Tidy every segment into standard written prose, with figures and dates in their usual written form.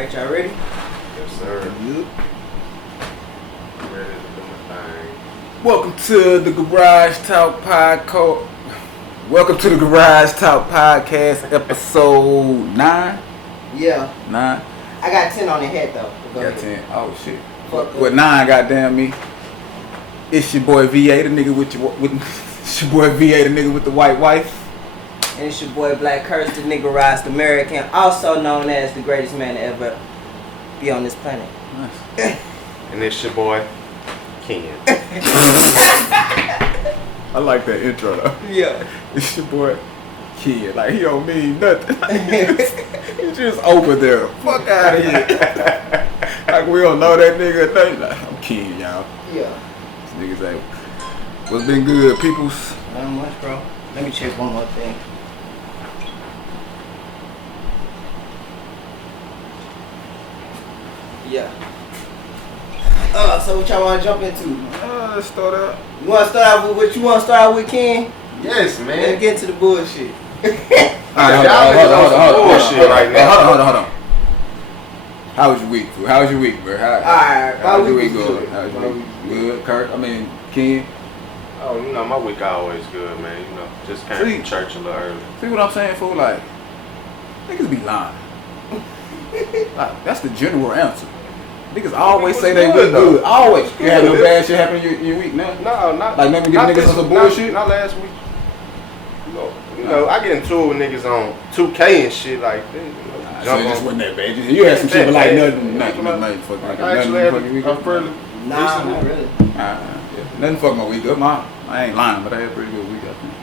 Alright, y'all ready? Yes, sir. Yep. Ready to do my thing. Welcome to the Garage Talk Podcast. Welcome to the Garage Talk Podcast, episode 9. Yeah. 9. I got 10 on the head though. Go Got ahead. 10. Oh shit. Fuck What 9? Goddamn me. It's your boy VA, the nigga with it's your boy VA, the nigga with the white wife. And it's your boy Black Curse, the nigga Rise American, also known as the greatest man to ever be on this planet. Nice. And it's your boy, Ken. I like that intro though. Yeah. It's your boy Kid. Like he don't mean nothing. He's just over there. Fuck out of here. Like we don't know that nigga. Nothing. Like, I'm Kid, y'all. Yeah. This nigga's like, what's been good, peoples? Not much, bro. Let me check one more thing. Yeah. So what y'all want to jump into? Let's start out. You want to start out with what you want to start out with, Ken? Yes, Let's man. get into the bullshit. Alright, Y'all niggas on some hold bullshit right now. Hold on. How was your week, fool? How was your week, bro? Alright, how was your my week week was going? good. How was My your week week? Good, Kurt. I mean, Ken. Oh, you know, my week always good, man. You know, just came See? from church a little early. See what I'm saying, fool? Like, niggas be lying. Like, that's the general answer. Niggas always say they good, good. though. Always. You had no Good. bad shit happen in your week, now? No, not Like, never give not niggas this- some bullshit? Not last week. You know, I get into it with niggas on 2K and shit like that. You know, So jump it just on. wasn't that bad. You had some shit, but like nothing Nothing fucking like I actually nothing had fucking week. a fairly Nah, decent not week. really. Yeah. Nothing fuck my week up. I ain't lying, but I had a pretty good week, I think.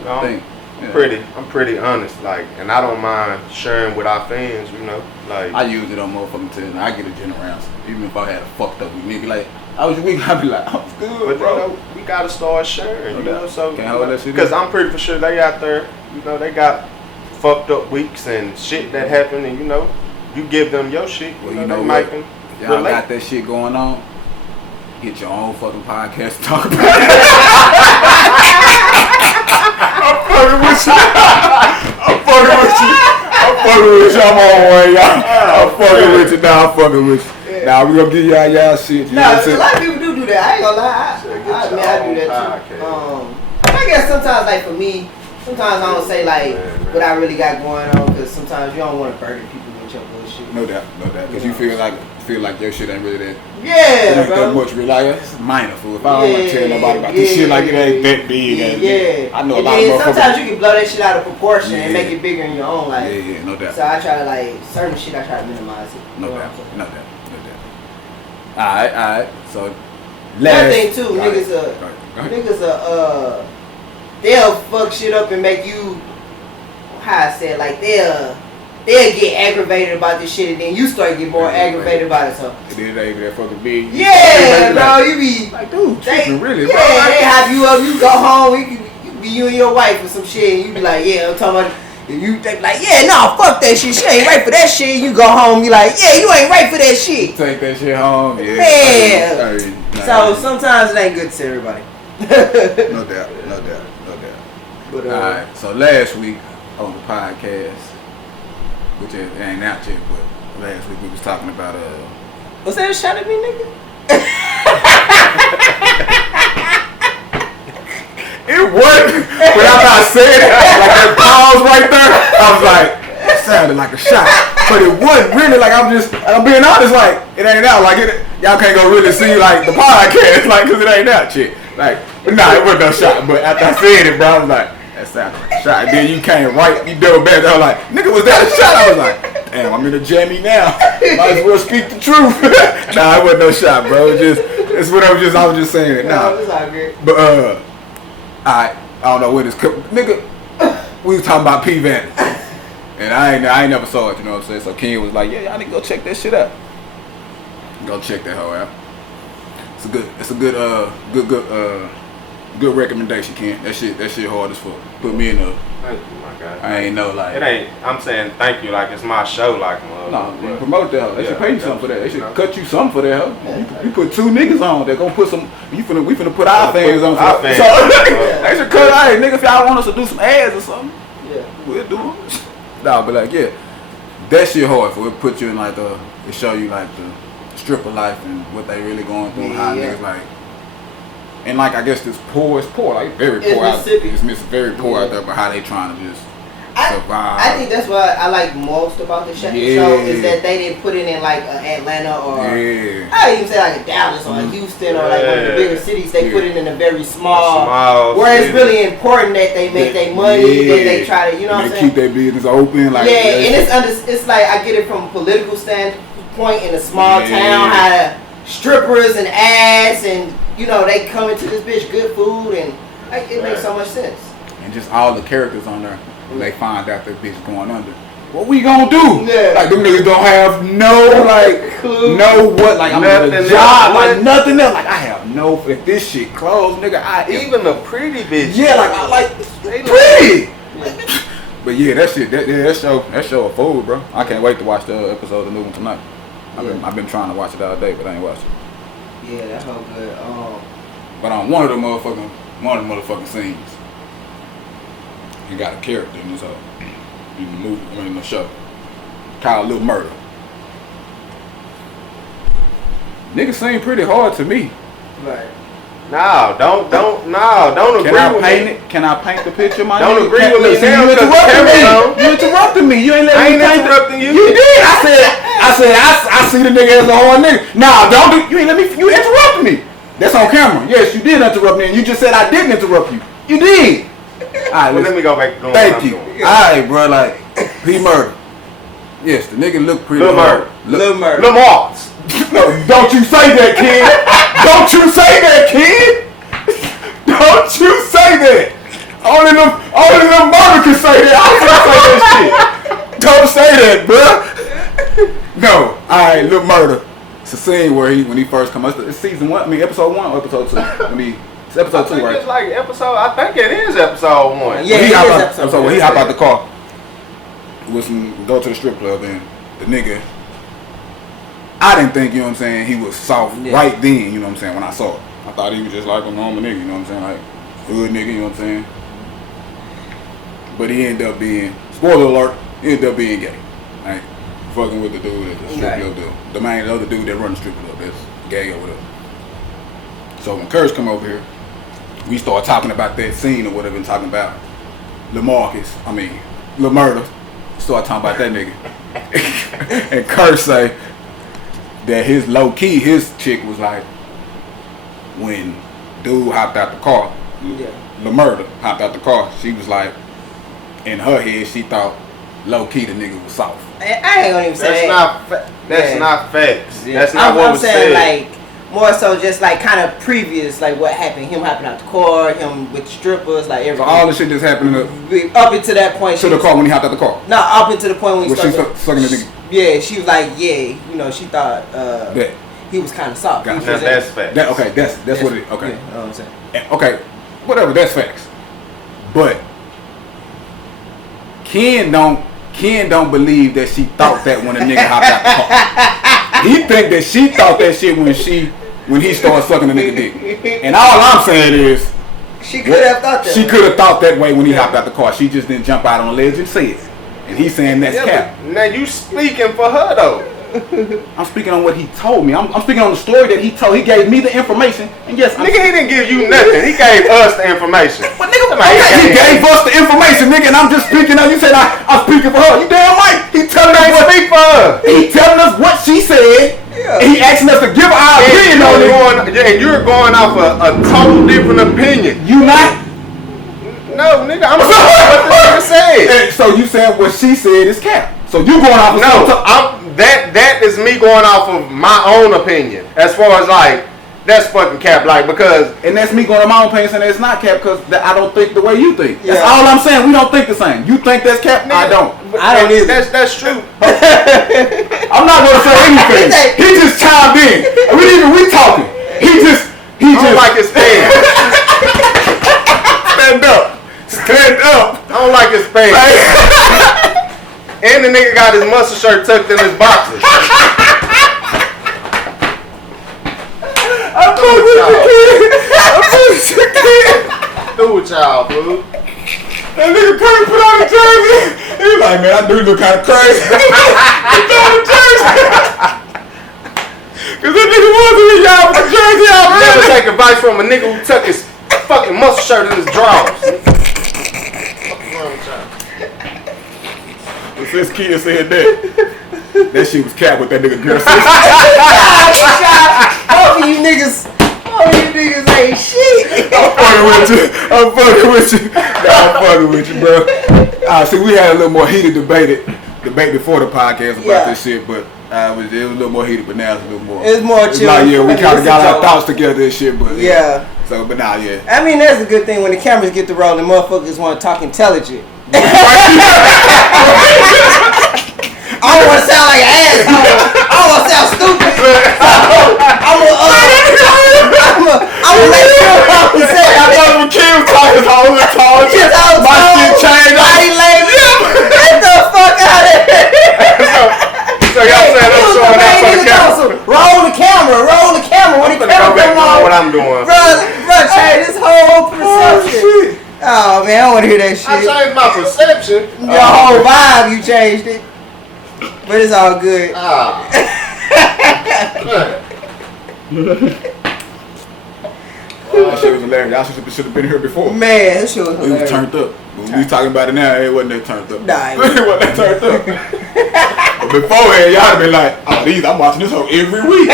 You know, I think. Yeah. I'm pretty honest, like, and I don't mind sharing with our fans, you know, like. I use it on motherfucking telling. I get a general answer. Even if I had a fucked up week, nigga be like, how was your week? I be like, I was good, But bro. you know, we gotta start sharing, you know. So Can't hold that shit in. because I'm pretty for sure they out there, you know, they got fucked up weeks and shit that happened, and you know, you give them your shit, Well, you you know, know they what? might can Y'all relate. got that shit going on. Get your own fucking podcast to talk about it. I'm fucking with you. I'm fucking with you. I'm fucking with you. I'm on one, y'all. I'm fucking with you. Nah, I'm fucking with you. Nah, we gonna give y'all shit. You know No, what I'm a saying? lot of people do that. I ain't gonna lie. I do that too. I guess sometimes, like for me, sometimes I don't say like what I really got going on because sometimes you don't want to burden people with your bullshit. No doubt. Because you feel like your shit ain't really that. It Yeah, ain't that bro. much real. Like, it's minor, fool. If I don't want to tell nobody about this shit, like it ain't that big. Yeah. I know a And lot then of motherfuckers. sometimes you can blow that shit out of proportion and Yeah. make it bigger in your own life. Yeah, no doubt. So I try to like certain shit. I try to minimize it. No You know doubt. what I'm saying? No doubt. Alright. So, Another thing too, Go ahead. niggas Go ahead. niggas they'll fuck shit up and make you, how I said, like they'll get aggravated about this shit and then you start getting more Yeah, aggravated about it. So It ain't even that fucking big. yeah, bro, you be Like, dude, they, tripping, really, yeah, bro. they have you up, you go home, you be you and your wife or some shit, and you be like, yeah, I'm talking about. You think like, yeah, no, fuck that shit. She ain't right for that shit. You go home, you like, yeah, you ain't right for that shit. Take that shit home. Yeah. Yeah. So sometimes it ain't good to everybody. No doubt. But Alright, so last week on the podcast, which it ain't out yet, but last week we was talking about was that a shot at me, nigga? it worked, but after I said it, like that pause right there, I was like, it sounded like a shot. But it wasn't really, like I'm being honest, like, it ain't out, like y'all can't go really see like the podcast, like, cause it ain't out shit. Like, but nah, it wasn't no shot, but after I said it, bro, I was like, that sounded like a shot. And then you came right, you double back, I was like, nigga, was that a shot? I was like, damn, I'm in a jammy now. Might as well speak the truth. Nah, it wasn't no shot, bro. It's what I was just saying. Nah. it's all good. But I don't know what it's nigga. We was talking about P-Van, and I ain't never saw it. You know what I'm saying? So Ken was like, "Yeah, y'all need to go check that shit out. Go check that hoe out. It's a good recommendation, Ken. That shit hard as fuck. Put me in a. Thank you, my guy. I ain't know like. It ain't. I'm saying thank you, like it's my show, like. No, you promote that hoe. They should pay you something for that. They should Yeah. cut you something for that hoe. You put two niggas on. They're gonna put some. We finna put our fans on. our fans. So they should cut. Hey, nigga, if y'all want us to do some ads or something, Yeah. we'll do them. Nah, but like, yeah, that shit hard. For it put you in like it show you like the stripper life and what they really going through. How niggas like. And like I guess this poor is poor, like very poor out there. It's very poor out there, but how they trying to just survive. I think that's what I like most about the show is that they didn't put it in like Atlanta or I even say like a Dallas or a Houston or like one of the bigger cities. They put it in a very small where it's really important that they make their money, that they try to, you know what I'm saying? Keep their business open. Like, and it's like I get it from a political standpoint in a small town, how the strippers and ass and you know, they come into this bitch good food and like it makes so much sense. And just all the characters on there, when they find out that bitch going under, what we gonna do? Yeah. Like them niggas don't have no like clue. No what like I'm at a job, like nothing else. Like I have no if this shit closed, nigga. Even the pretty bitch. Yeah, like I like pretty. Yeah. But yeah, that show a fool, bro. I can't wait to watch the episode of the new one tonight. I've been trying to watch it all day, but I ain't watched it. Yeah, that whole good. But on one of the motherfucking scenes, he got a character in this in the movie, in the show, called Lil Murda. Nigga seem pretty hard to me. Right. No, don't agree with me. Can I paint the picture, my Don't nigga? agree with me now because the camera's on. You interrupted me. You ain't let me I ain't interrupting you. You did. I said I see the nigga as a hard nigga. Nah, you ain't let me. You interrupted me. That's on camera. Yes, you did interrupt me, and you just said I didn't interrupt you. You did. All right, let me go back to doing thank you. Alright, bro, like P Murda. Yes, the nigga look pretty. Lil Murda. Lamar. Don't you say that, kid. Don't you say that, kid. Don't you say that. Only them murder can say that. I can't say that shit. Don't say that, bro. No. Alright, Lil Murda. It's a scene where when he first comes. It's season 1. I mean, episode 1 or episode 2. It's episode 2, right? It's like episode. I think it is episode 1. Yeah, when he hop out the car, go to the strip club, and the nigga. I didn't think, you know what I'm saying, he was soft right then, you know what I'm saying, when I saw it. I thought he was just like a normal nigga, you know what I'm saying, like hood nigga, you know what I'm saying. But he ended up being, spoiler alert, he ended up being gay. Like fucking with the dude at the strip club dude. The other dude that run the strip club that's gay or whatever. So when Curse come over here, we start talking about that scene or whatever and talking about Lil Murda. Start talking about that nigga. And Curse say that his his chick was like, when dude hopped out the car, Lil Murda hopped out the car, she was like, in her head, she thought low-key the nigga was soft. I ain't gonna even say that's not facts. Yeah. That's not what was said. Like, more so just like kind of previous, like what happened, him hopping out the car, him with strippers, like everything. So all the shit that's happening up into that point. To the car when he hopped out the car? No, up into the point when he started sucking the nigga. Yeah, she was like, you know, she thought that he was kind of soft. Gotcha. That's facts. That's what it is. Okay. Yeah, you know what I'm saying? Okay, whatever, that's facts. But Ken don't believe that she thought that when a nigga hopped out the car. He think that she thought that shit when he started sucking the nigga dick. And all I'm saying is she could have thought that. She could have thought that way when he hopped out the car. She just didn't jump out on the ledge and say it. And he's saying that's cap. Now you speaking for her though. I'm speaking on what he told me. I'm speaking on the story that he told. He gave me the information. And yes, nigga, he didn't give you nothing. He gave us the information. But nigga, he gave us the information, nigga, and I'm just speaking on. You said I'm speaking for her. You damn right. He telling us what speak for her. He telling us what she said. Yeah. And he asking us to give our opinion on it. And you're going off a total different opinion. You not? No, nigga, I'm saying what the nigga said. So you saying what she said is cap. So you going off of that is me going off of my own opinion. As far as like that's fucking cap, like because and that's me going on my own opinion saying it's not cap because I don't think the way you think. Yeah. That's all I'm saying. We don't think the same. You think that's cap? Nigga, I don't either. That's true. I'm not gonna say anything. He just chimed in. We talking. He just don't like his pants. Stand up. Stand up. I don't like his pants. And the nigga got his muscle shirt tucked in his boxers. I'm through with y'all, fool. That nigga Kurt put on a jersey was like, man, I do look kind of crazy. Cause that nigga was in y'all with the jersey out, man. Never take advice from a nigga who took his fucking muscle shirt in his drawers. Since Kia said that shit was cap with that nigga girl. All of you niggas ain't shit. I'm fucking with you. Nah, I'm fucking with you, bro. See, we had a little more heated debate before the podcast about this shit, but it was a little more heated, but now it's a little more. It's more chill. Like, yeah, we kind of got our thoughts together and shit, but yeah. So, but nah, yeah. I mean, that's a good thing when the cameras get to rolling. Motherfuckers want to talk intelligent. I don't want to sound like an asshole. I don't want to sound stupid. I'm gonna make sure I'm saying. I thought when Kim was talking whole tall shit, my shit changed. Body language. Get the fuck out of here. So y'all saying I'm showing up for the camera. Roll the camera. When the camera come on. What I'm doing. Bro, change this whole perception. Oh man, I don't want to hear that shit. I changed my perception. Your whole vibe, you changed it. But it's all good. That shit was hilarious. Y'all should have been here before. Man, that shit was We hilarious. was turned up. When we talking about it now, it wasn't that turned up. Nah, it wasn't that turned up. But beforehand, y'all have been like, oh, I'm watching this whole every week.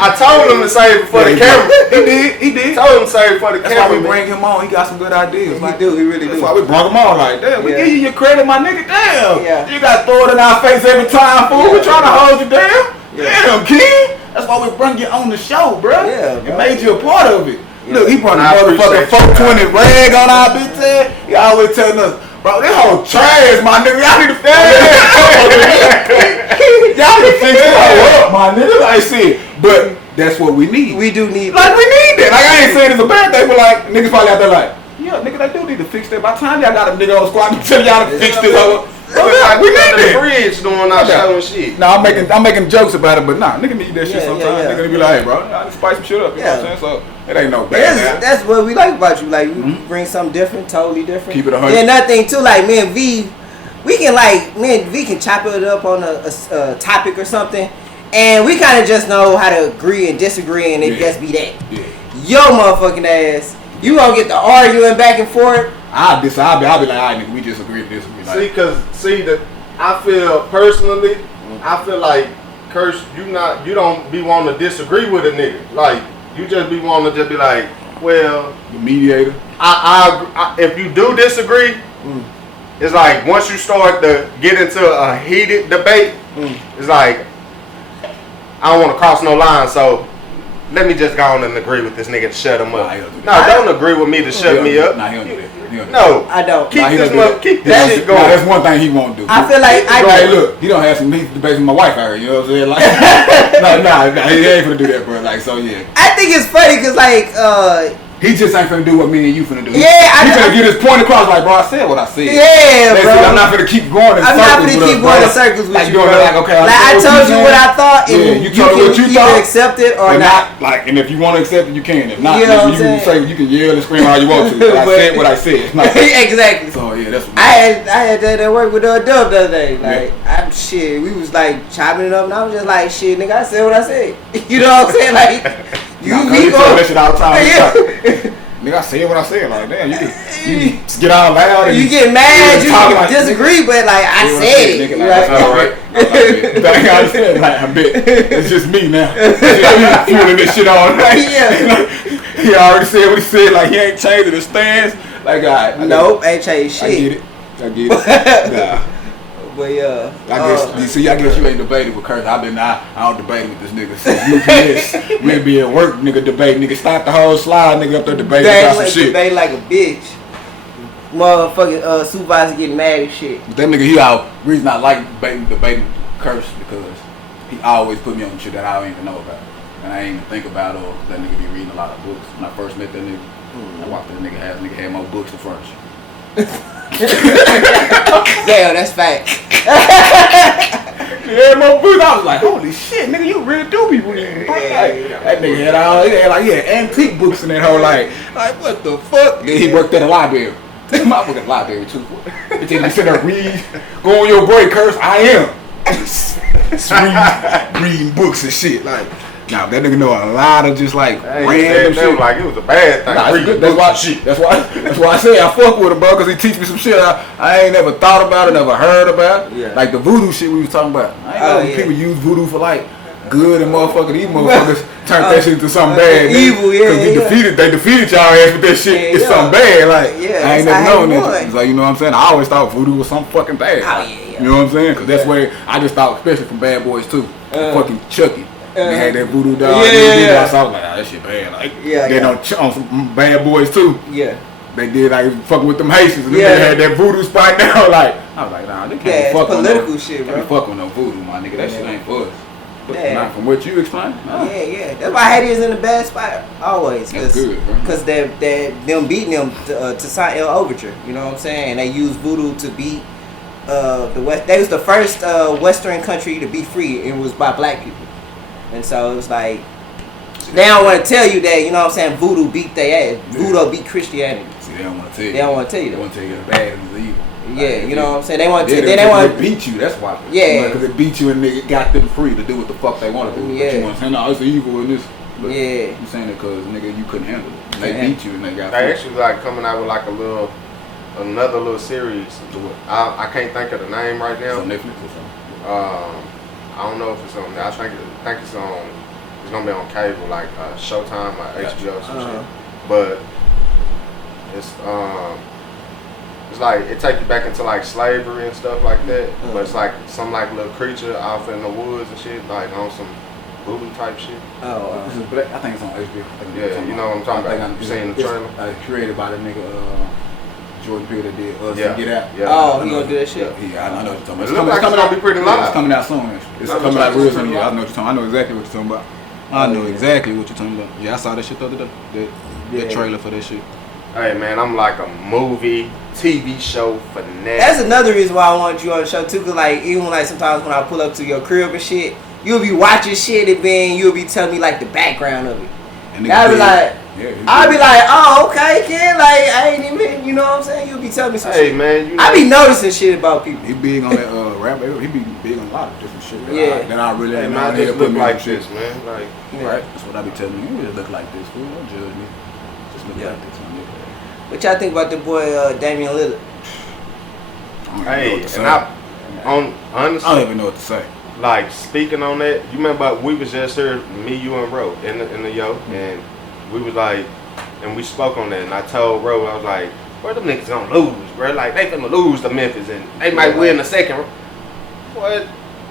I told him to save it for the camera. He did. Told him to save it for the That's camera. why we bring him on. He got some good ideas. He really do. That's why we brought him on. Like, damn, we give you your credit, my nigga. Damn. Yeah. You got to throw it in our face every time, fool. We trying to hold you down. Yeah. Damn, King. That's why we bring you on the show, bro. Yeah, It made you a part of it. Yeah. Look, he brought a motherfucking 420 rag on our bitch head. He always telling us, bro, this whole trash, my nigga. Y'all need to fix it. Y'all need to fix it up, my nigga. I see it. But that's what we need. We do need Like, we need that. Like, I ain't saying it's a bad thing, but like, niggas probably out there like, yeah, nigga, they do need to fix that. By the time y'all got a nigga on the squad, I'm telling y'all to fix this over. Like, We we got need the that. bridge doing our show and shit. Nah, I'm making jokes about it, but nah, nigga need that shit sometimes. Yeah. Nigga be like, hey, bro, I need to spice some shit up. You know what I'm saying? So it ain't no bad. That's what we like about you. Like, you bring something different, totally different. Keep it 100. And another thing too, like me and V, we can chop it up on a topic or something, and we kind of just know how to agree and disagree, and it just be that. Yeah. Yo, motherfucking ass, you gonna get the arguing back and forth. I'll be like, all right, nigga, we disagree with this. Like, I feel personally, I feel like, Curse, you don't be wanting to disagree with a nigga. Like, you just be wanting to just be like, well, the mediator. I if you do disagree, it's like once you start to get into a heated debate, it's like I don't want to cross no line, so let me just go on and agree with this nigga to shut him up. Don't agree with me to shut me up. Nah, he don't do that. No, I don't. Keep Nah, this shit Nah, going. that's one thing he won't do. I feel like look, he don't have some heat debates with my wife out here. You know what I'm saying? Like, nah, he ain't finna do that, bro. Like, so yeah. I think it's funny because like he just ain't finna do what me and you finna do. Yeah, he finna get his point across. Like, bro, I said what I said. Yeah, that's bro. it. I'm not finna keep going in circles. Like, bro. Like, okay, I told you what I thought, and you told me what you thought. Accept it or not. Like, and if you want to accept it, you can. If not, You know you can say you can yell and scream all you want to. But I said what I said. Like, exactly. So yeah, that's what I had that at work with Dub the other day. Like, we was like chopping it up, and I was just like, shit, nigga, I said what I said. You know what I'm saying? Like, you tell that shit all the time. Yeah. Nigga, I said what I said. Like, damn, you just get all loud. And you get mad, you like, disagree, but like I said it. Nigga, like, that's all right. I understand. Like, I bet it's just me now. Fueling this shit all night. Yeah. He already said what he said. Like, he ain't changing his stance. Like, all right. Nope, ain't changed shit. I get it. Nah. But yeah, I guess you ain't debating with Kurt. I don't debate with this nigga since UPS. We'll be at work, nigga, debate. Nigga, stop the whole slide, nigga, up there debating about some shit. Debate like a bitch. Motherfucking supervisor getting mad and shit. But that nigga, reason I like debating Curse because he always put me on shit that I don't even know about. And I ain't even think about or that nigga be reading a lot of books. When I first met that nigga, I walked in the nigga house, nigga had more books than furniture. Damn, that's fact. Yeah, more books. I was like, holy shit, nigga, you really do be reading books. That nigga had antique books in that whole like what the fuck? Then he worked at a library. This motherfucker's library too. They tell you to sit there, read, go on your break, curse. I am. reading books and shit. Like, now that nigga know a lot of just like random shit. Like it was a bad thing. Nah, that's why I say I fuck with him, bro, because he teach me some shit I ain't never thought about it, never heard about. Yeah. Like the voodoo shit we was talking about. I ain't know people use voodoo for like good and motherfucker. These motherfuckers turned that shit into something bad. Evil, yeah. Because they defeated y'all ass with that shit. It's something bad. Like, I ain't never known that. It's like, you know what I'm saying? I always thought voodoo was something fucking bad. You know what I'm saying? Because that's where I just thought, especially from Bad Boys too. Fucking Chucky. They had that voodoo doll. So I was like, that shit bad. Like, then on some Bad Boys too. Yeah. They did like fucking with them Haitians and they had that voodoo spot down. Like, I was like, nah, they can't fuck with political shit, bro. Can't fuck with no voodoo, my nigga. That shit ain't for us. Not from what you explained. Nah. Yeah. That's why Haiti is in the bad spot always. That's good, bro. Because them beating them to sign El Overture. You know what I'm saying? They use voodoo to beat the West. They was the first Western country to be free. It was by black people. And so it was like, they don't want to tell you that, you know what I'm saying, voodoo beat their ass. Voodoo beat Christianity. See, they don't want to tell you. They don't want to tell you that. They want to tell you it's bad and it's evil. Yeah, you know what I'm saying? They want to. They want to beat you. That's why. Yeah, because it beat you and they got them free to do what the fuck they want to do. Yeah. But you want to say, no, it's evil and this. But yeah. You saying it because nigga, you couldn't handle it. They beat you and they got. They actually like coming out with like another little series. I can't think of the name right now. It's on Netflix or something. I don't know if it's on. I think it's on. It's gonna be on cable, like Showtime or HBO or some shit. But it's like it takes you back into like slavery and stuff like that. But it's like some like little creature off in the woods and shit, like on some voodoo type shit. I think it's on HBO. Yeah, you know what I'm talking about. You seen the trailer? Created by the nigga Jordan Peele that did Us and Get Out. Yeah. Oh, he gonna do that shit? Yeah, I know what you're talking about. It looks like it's gonna be pretty live. It's coming out soon. It's coming out real soon. Yeah, I know what you're talking about. I know exactly what you're talking about. I know exactly what you're talking about. Yeah, I saw that shit the other day. That trailer for that shit. Hey man, I'm like a movie, TV show fanatic. That's another reason why I wanted you on the show too, cause like even like sometimes when I pull up to your crib and shit, you'll be watching shit and then you'll be telling me like the background of it. And I'll be like, I'll be like, oh okay, kid, like I ain't even, you know what I'm saying? You'll be telling me some shit. Hey man, you know, I be noticing shit about people. He big on that rap. He be big on a lot of different shit. Then I really ain't not just look like this, man. Like, right? That's what I be telling you. You just look like this, fool. Don't judge me. Just look like this. What y'all think about the boy Damian Lillard? Hey, and honestly, I don't even know what to say. Like speaking on that, you remember we was just here, me, you, and Ro in the yo, and we was like, and we spoke on that, and I told Ro, I was like, bro, them niggas gonna lose, bro. Like they finna lose to Memphis, and they might win the second. What?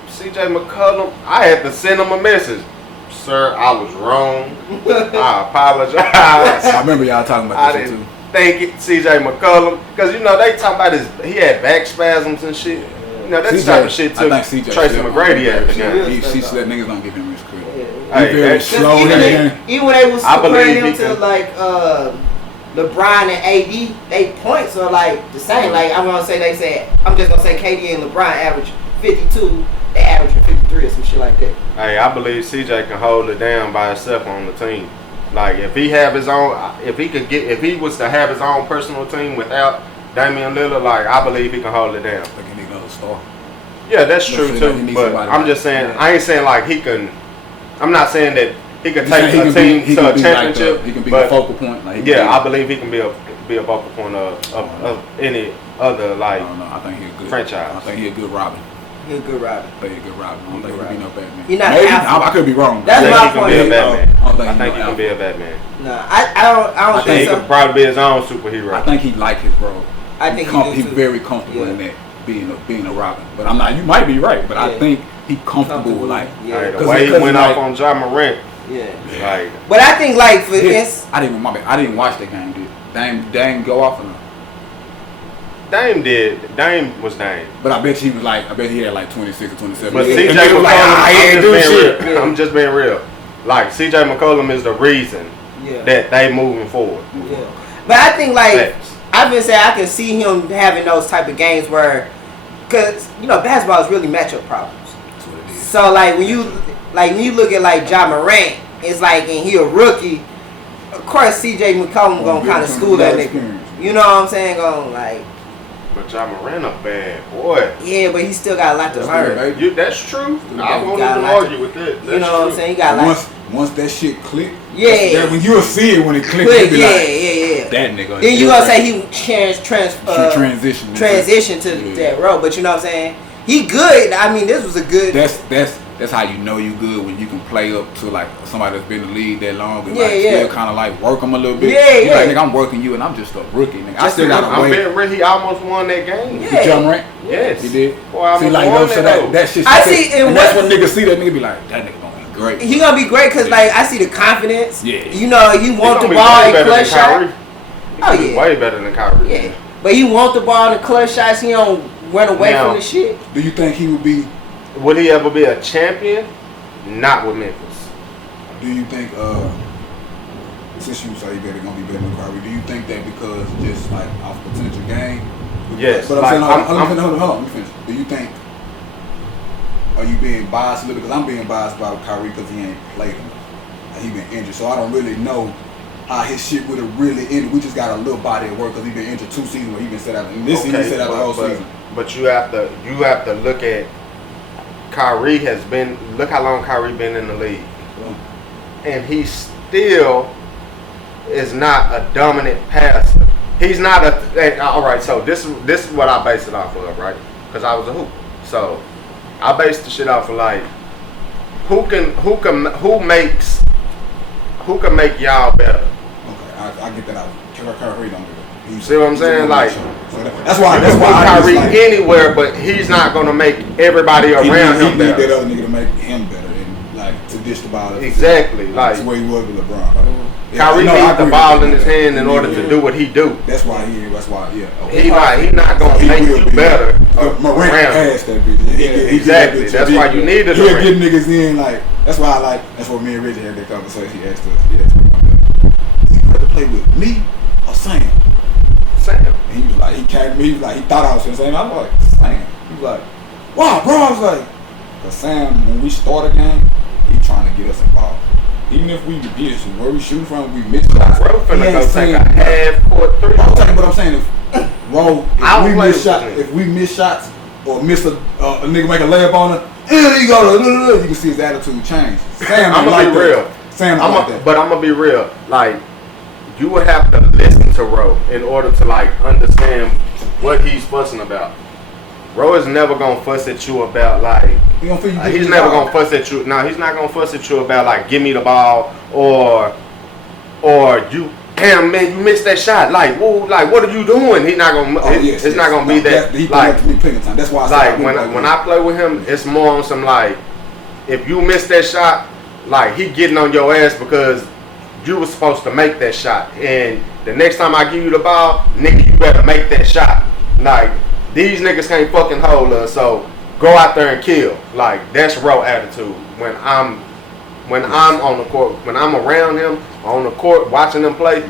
CJ McCollum, I had to send him a message. Sir, I was wrong. I apologize. I remember y'all talking about this too. Thank it, CJ McCollum, because you know they talking about he had back spasms and shit. You know that's the type of shit too. Tracy McGrady at the game. She said niggas don't give him his credit. Hey, very slow. Even when they was comparing him to like LeBron and AD, they points are like the same. Like I'm just gonna say KD and LeBron average 52. They average 53 or some shit like that. Hey, I believe CJ can hold it down by himself on the team. Like if he have his own, if he was to have his own personal team without Damian Lillard, like I believe he can hold it down. I think he need another star. Yeah, that's true too. But I'm just saying, I ain't saying like he can. I'm not saying that he can take a team to a championship. He can be a focal point. I believe he can be a focal point of any other like. I don't know. I think he's a good franchise. I think he's a good Robin. He's a good Robin. I think he's a good Robin. I don't think he'll be no Batman. You're not I could be wrong. That's my point. I think he can be a Batman. Nah, I don't think he could probably be his own superhero. I think he like his role. I think he's very comfortable in that being a Robin. But I'm not. You might be right, but I think he's comfortable with like the way he went off on Ja Morant. Yeah. Like, but I think like for this, I didn't watch that game. Dame go off on him. Dame did. Dame was Dame. But I bet he had like 26 or 27. But CJ McCollum, I'm just being real. Like CJ McCollum is the reason that they moving forward. Yeah. But I think like I've been saying I can see him having those type of games where, cause you know basketball is really matchup problems. That's what it is. So like when you look at like Ja Morant, it's like and he a rookie. Of course CJ McCollum gonna kind of school that nigga. You know what I'm saying? Going like. But Ja Morant a bad boy. Yeah, but he still got a lot to learn. That's true. I won't even argue with that. You know what I'm saying? He got once that shit click. Yeah. When you'll see it when it clicks. Yeah. That nigga. Then you gonna say he transition to that role, but you know what I'm saying? He good. I mean, this was a good. That's how you know you good when you can play up to like somebody that's been in the league that long and still kind of like work them a little bit. Yeah. Like, nigga, I'm working you and I'm just a rookie, nigga. I still got to wait. I'm betting he almost won that game. Yeah. Ja Morant? Yes. He did. Boy, see, like, so that shit. I see, and that's when niggas see that nigga be like, that nigga gonna be great. He gonna be great because like I see the confidence. Yeah. You know, he want the ball in clutch shot. Oh yeah. Way better than Kyrie. Yeah. But he want the ball in clutch shots. He don't run away from the shit. Do you think he would be? Would he ever be a champion? Not with Memphis. Do you think, since you say that it's gonna be better than Kyrie, do you think that because just like off potential game? Yes. But I'm saying, hold on, let me finish. Do you think? Are you being biased a little? Because I'm being biased about Kyrie because he ain't played enough. He been injured, so I don't really know how his shit would have really ended. We just got a little body of work because he been injured 2 seasons where he been set out. And this season he set out the whole season. But you have to look at Kyrie has been. Look how long Kyrie been in the league, and he still is not a dominant passer. He's not a. All right, so this is what I base it off of, right? Because I was a hooper, so I based the shit off of like who can make y'all better. Okay, I get that out. Kyrie don't do that. You see what I'm saying? Like that's why Kyrie anywhere, but he's not gonna make everybody around him better. He need that other nigga to make him better and like to dish the ball. Exactly, like that's the way he was with LeBron. Kyrie needs the ball in his hand in order to do what he do. That's why yeah. Okay. He not gonna make you better. Morant has that bitch. Exactly. That's why you need it. He'll get niggas in like. That's why I like. That's what me and Reggie had that conversation. He asked us. You rather play with me or Sam? Sam. And he was like, he came to me. He was like, he thought I was Sam. I'm like, Sam. He was like, wow, bro. I was like, cause Sam, when we start a game, he trying to get us involved. Even if we miss where we shoot from, we miss shots. Bro, finna go take a half court three. I'm saying if we miss shots or miss a nigga make a layup on her, you can see his attitude change. Sam, I'm gonna be real. Sam, but I'm gonna be real. Like you would have to listen to Ro in order to like understand what he's fussing about. Ro is never gonna fuss at you about like he's never gonna fuss at you. No, he's not gonna fuss at you about like give me the ball or you damn man you missed that shot like whoa like what are you doing? He's not gonna it's not gonna be that like that's why I like when I play with him it's more on some like if you miss that shot like he getting on your ass because you was supposed to make that shot and the next time I give you the ball nigga you better make that shot like. These niggas can't fucking hold us, so go out there and kill. Like that's Ro attitude. When I'm on the court, when I'm around him on the court watching him play,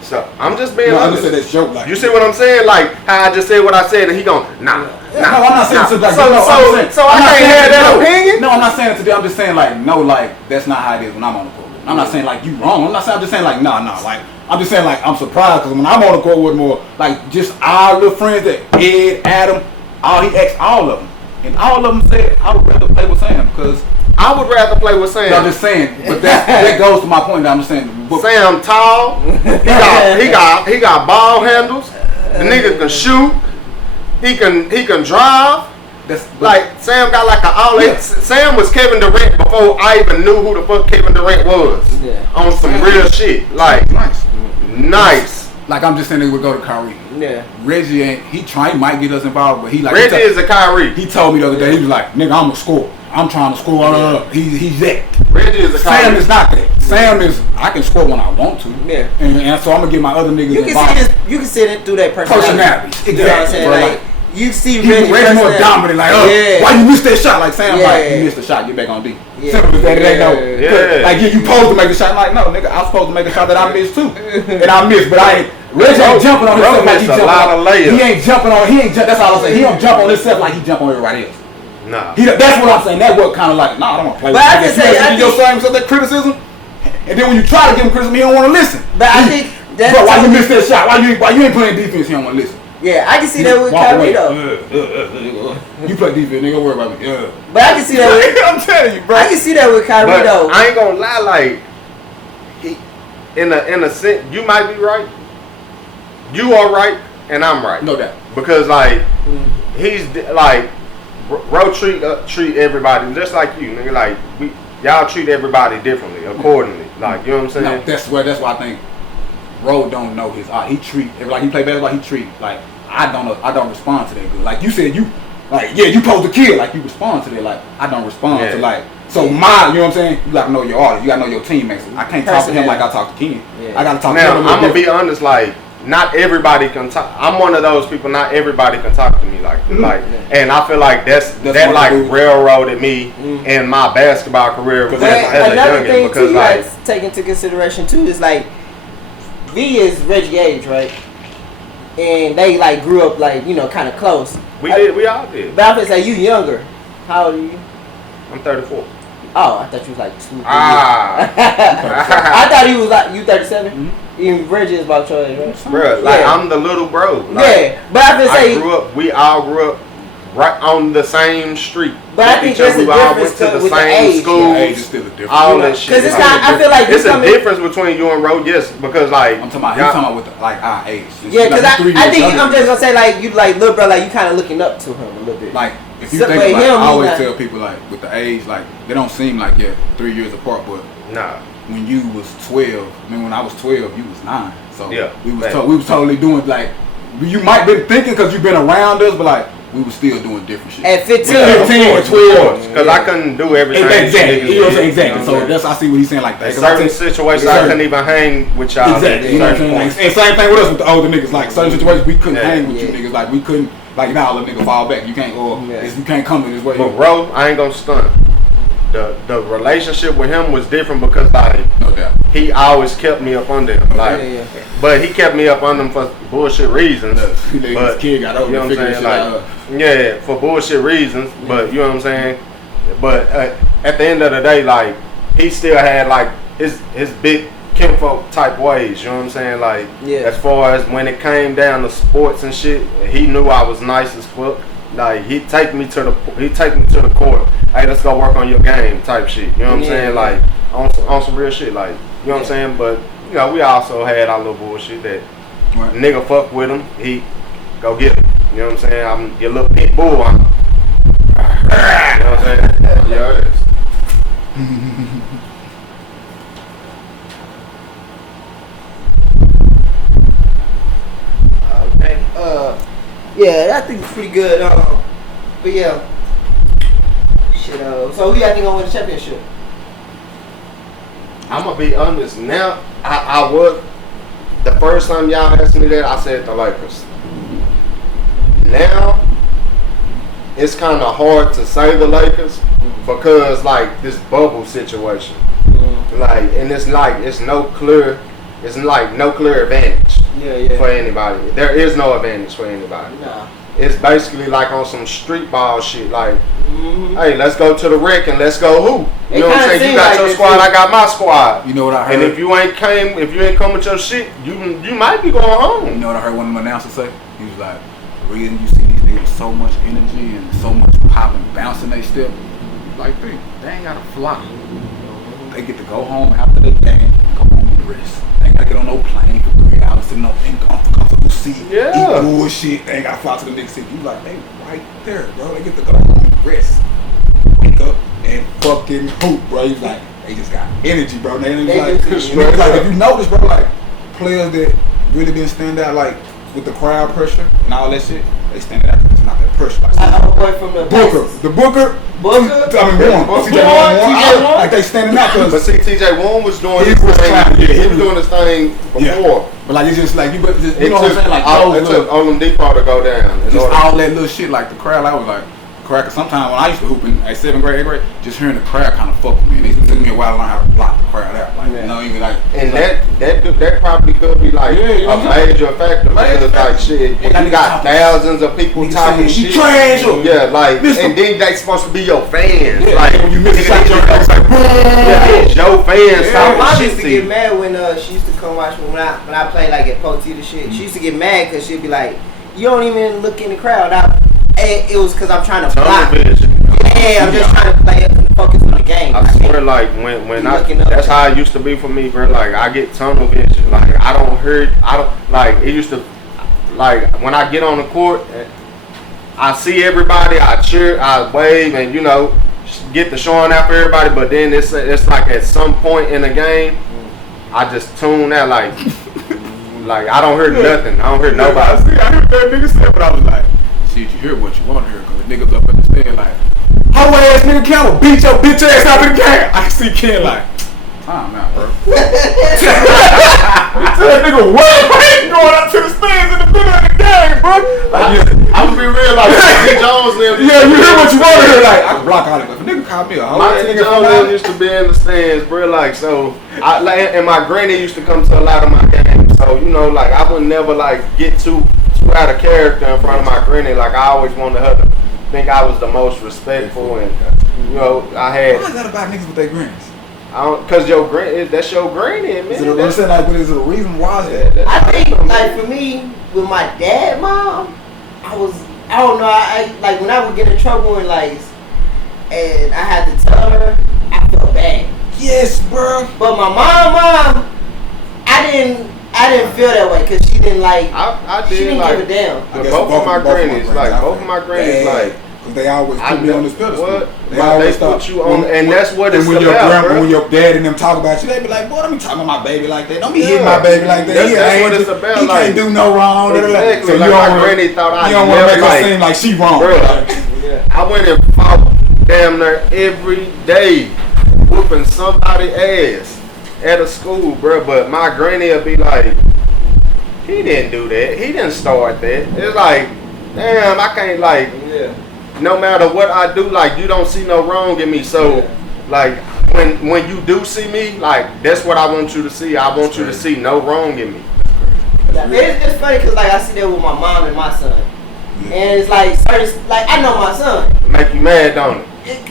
so I'm just being honest. I that joke, like, you see what I'm saying? Like how I just said what I said, and he gon' nah. No, I'm not saying so I can't have that opinion. No, I'm not saying it today. I'm just saying like no, like that's not how it is when I'm on the court. I'm not saying like you wrong. I'm just saying like nah, like. I'm just saying, like, I'm surprised because when I'm on the court with more, like, just our little friends that Ed, Adam, he asked all of them. And all of them said, I would rather play with Sam because... I would rather play with Sam. I'm just saying, but that goes to my point that I'm just saying. Sam tall, he got ball handles, the nigga can shoot, he can drive. Like Sam got like Sam was Kevin Durant before I even knew who the fuck Kevin Durant was. Yeah. On some real shit. Like nice. Like I'm just saying they would go to Kyrie. Yeah. Reggie ain't he might get us involved, but he like Reggie is a Kyrie. He told me the other day, he was like, nigga, I'm a scorer. I'm trying to score. He's that. Reggie is a Kyrie. Sam is not that. Sam is I can score when I want to. Yeah. And so I'm gonna get my other niggas involved. You can see it through that personality. Exactly. You know what I'm saying? Like, you see Reggie more dominant, like, why you missed that shot? Like Sam, like you missed the shot, get back on D. Simple as that. It ain't no. Like you supposed to make a shot. Like no, nigga, I'm supposed to make a shot that I missed too, and I missed, but I ain't. Reggie ain't jumping on himself like he jumping. He ain't jumping on. That's all I'm saying. He don't jump on himself like he jump on everybody else. Nah. That's what I'm saying. That was kind of like, nah, I don't want to play. But I just say, your same stuff, that criticism, and then when you try to give him criticism, he don't want to listen. But I think Bro, why you miss that shot? Why you ain't playing defense? He don't want to listen. Yeah, I can see that with Kyrie though. You play defense, nigga. Don't worry about me. But I can see that with. I'm telling you, bro. I can see that with Kyrie but though. I ain't gonna lie, like in a sense, you might be right. You are right, and I'm right. No doubt. Because like he's like bro treat everybody just like you, nigga. Like y'all treat everybody differently, accordingly. Like you know what I'm saying? No, that's why I think Ro don't know his art. He treat like he play basketball. He treat like I don't respond to that good. Like you said, you supposed to kill. Like you respond to that. Like I don't respond to like. So you know what I'm saying? You gotta know your artist. You gotta know your teammates. I can't talk to him like I talk to Ken. I gotta talk to him. Now I'm gonna be honest. Like not everybody can talk. I'm one of those people. Not everybody can talk to me like and I feel like that like railroaded me in my basketball career as a youngin. Because like take into consideration too is like V is Reggie age, right? And they like grew up like kind of close. We all did. But I'm gonna say you younger. How old are you? I'm 34. Oh, I thought you was like 2. I thought he was like you 37. Even Reggie is about your age, right? Bro, like I'm the little bro. Like, but I feel say we all grew up right on the same street. But I think there's a difference with the age. Schools, age is still a difference. all that shit. Because it's not. I feel like it's a difference between you and Ro. Yes, because like I'm talking about with like our age. Yeah, because I think I'm just gonna say like you like little bro, like you kind of looking up to him a little bit. Like if you think about it, I always tell people like with the age, like they don't seem like 3 years apart, but nah. When you was 12, when I was 12, you was 9. So yeah, we was totally doing like you might been thinking because you've been around us, but like we was still doing different shit. At 15 or 12, because I couldn't do everything. Exactly, exactly. So that's I see what he's saying like that. In certain situations, I couldn't even hang with y'all. Exactly, you know what I'm saying? And same thing with us with the older niggas. Like certain situations, we couldn't hang with you niggas. Like we couldn't. Like now, let nigga fall back. You can't you can't come to this way. But bro, I ain't gonna stunt. The relationship with him was different because like no doubt he always kept me up under him. But he kept me up under him for bullshit reasons. But his kid got over, you know what I'm saying? Like, for bullshit reasons. But you know what I'm saying? But at the end of the day, like he still had like his big kinfolk type ways. You know what I'm saying? Like as far as when it came down to sports and shit, he knew I was nice as fuck. Like he'd take me to the court. Hey, let's go work on your game type shit. You know what I'm saying? Like on some real shit. Like you know what I'm saying? But we also had our little bullshit that nigga fuck with him. He go get him. You know what I'm saying? I'm your little pit bull. You know what I'm saying? Yeah, it is. Okay. Yeah, I think it's pretty good. But yeah. Shit. So who y'all think gonna win the championship? I'm gonna be honest. Now, I was the first time y'all asked me that, I said the Lakers. Now, it's kind of hard to say the Lakers because like this bubble situation, like, and it's like it's no clear advantage for anybody. There is no advantage for anybody. Nah. It's basically like on some street ball shit. Like, hey, let's go to the rec and let's go hoop. You know what I'm saying? You got your squad, I got my squad. You know what I heard? And if you ain't come with your shit, you might be going home. You know what I heard one of them announcers say? He was like, the reason you see these niggas with so much energy and so much pop and bouncing they step, like they ain't gotta fly. They get to go home after the game, go home and rest. They ain't gotta get on no plane for 3 hours in no uncomfortable seat. Yeah. Eat bullshit. They ain't gotta fly to the next city. You like, they right there, bro. They get to go home and rest. Wake up and fucking hoop, bro. He's like, they just got energy, bro. They like, if you notice, bro, like players that really didn't stand out, like with the crowd pressure and all that shit, they stand out because it's not that pressure. Like I'm a boy from the Booker. Warren. Like they standing out because. But see, TJ Warren was doing his thing. He was doing his thing before. Yeah. But like it's just like you know what I'm saying? Like it took Oladipo to go down. Just all that little shit, like the crowd. I was like, crowd. Sometimes when I used to hoop in 7th grade, 8th grade, just hearing the crowd kind of fuck with me. And it took me a while to learn how to block the crowd out. Like you know, even like. And like, that that probably could be like a major factor because like shit, when you got thousands of people talking shit. Trash, yeah, like, and then they supposed to be your fans. Yeah, like when you miss a shot, it's your fans. My mom used to get mad when she used to come watch me when I play like at Poteet and shit. She used to get mad because she'd be like, "You don't even look in the crowd." And it was because I'm trying to block. Yeah, I'm just trying to play it and focus on the game. I swear, like when that's how it used to be for me, bro. Like I get tunnel vision. Like I don't like it used to. Like when I get on the court, I see everybody, I cheer, I wave, and get the showing out for everybody. But then it's like at some point in the game, I just tune out. Like I don't hear nothing. I don't hear nobody. I heard that nigga say, but I was like, see, you hear what you want to hear, because the niggas up in the stand like, how ass nigga Ken will beat your bitch ass out in the game. I see Ken like, time out, bro. That nigga what? Going up to the stands in the middle of the game, bro. Like, I'm gonna be real, like Monty Jones lived. Yeah, you hear what you want to hear. Like I can block all that. If a nigga call me a hoe, Monty Jones used to be in the stands, bro. Like so, and my granny used to come to a lot of my games. So like I would never like get too out of character in front of my granny. Like I always wanted her to think I was the most respectful, and I had. Why is that about niggas with their grannies? Cause your granny, that's your granny, man. Is it a reason why? I think like for me with my dad, mom, I don't know. I like when I would get in trouble and I had to tell her, I felt bad. Yes, bro. But my mom, I didn't feel that way because she didn't like. I did. She didn't give a damn. Both of my grannies, like. They always put me on this pedestal. What? They always put you on, and that's what it's about. When your dad and them talk about you, they be like, "Boy, don't be talking about my baby like that. Don't be hitting my baby like that. That's what it's about. He can't do no wrong." Exactly. So like my granny thought I don't want to make her seem like she wrong. I went and fought damn near every day, whooping somebody's ass at a school, bro. But my granny would be like, "He didn't do that. He didn't start that." It's like, damn, I can't like. Yeah. No matter what I do, like you don't see no wrong in me. So, like when you do see me, like that's what I want you to see. I want you to see no wrong in me. It's funny because like I see that with my mom and my son, and it's like certain, like I know my son. Make you mad, don't it?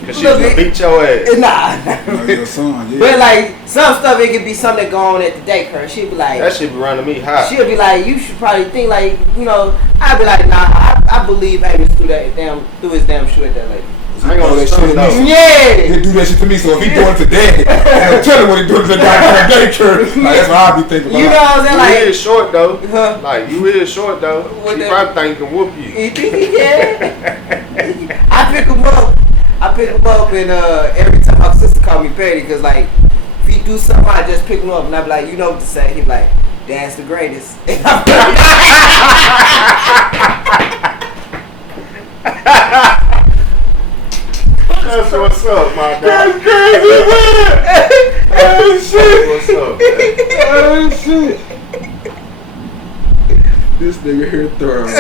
Cause she's gonna beat your ass. Nah. Your son, yeah. But like some stuff, it could be something that go on at the daycare. She'd be like, that shit be running me hot. She'll be like, you should probably think like, I'd be like, nah, I believe Amos threw his damn shoe at that lady. I ain't gonna shit though. Yeah. He do that shit to me. So if he doing it to daddy, I'm telling what he doing to the goddamn daycare. Like that's what I be thinking about. You know what I'm saying? Like you is short though. Huh? Like you is short though. She probably think he can whoop you. You think he can? I pick him up and every time my sister call me petty because like if he do something I just pick him up and I be like, you know what to say. He be like, Dad's the greatest. That's what's up, my guy. That's crazy, man. Oh shit. What's up, man? Oh shit. This nigga here thorough, bro.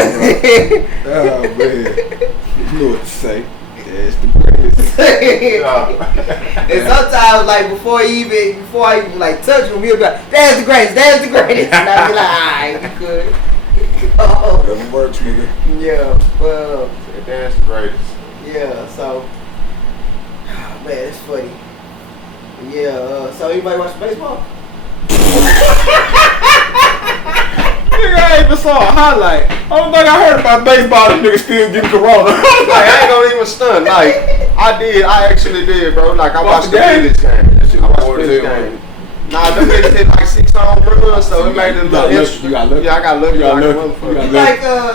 Oh man. You know what to say. That's the greatest. And sometimes, like before I even like touch him, he'll be like, "That's the greatest, that's the greatest," and I be like, "Alright, you good." Whatever works, nigga. Yeah, well, that's the greatest. Yeah, so man, it's funny. Yeah, so anybody watch baseball? Nigga, I even saw a highlight. I don't think I heard about baseball. This nigga still getting corona. Like I ain't gonna even stun. Like I actually did, bro. Like I watched the Phillies game. I watched the Phillies game. Nah, them niggas hit like 6 home runs, so it made it a little interesting. Yeah, I got lucky.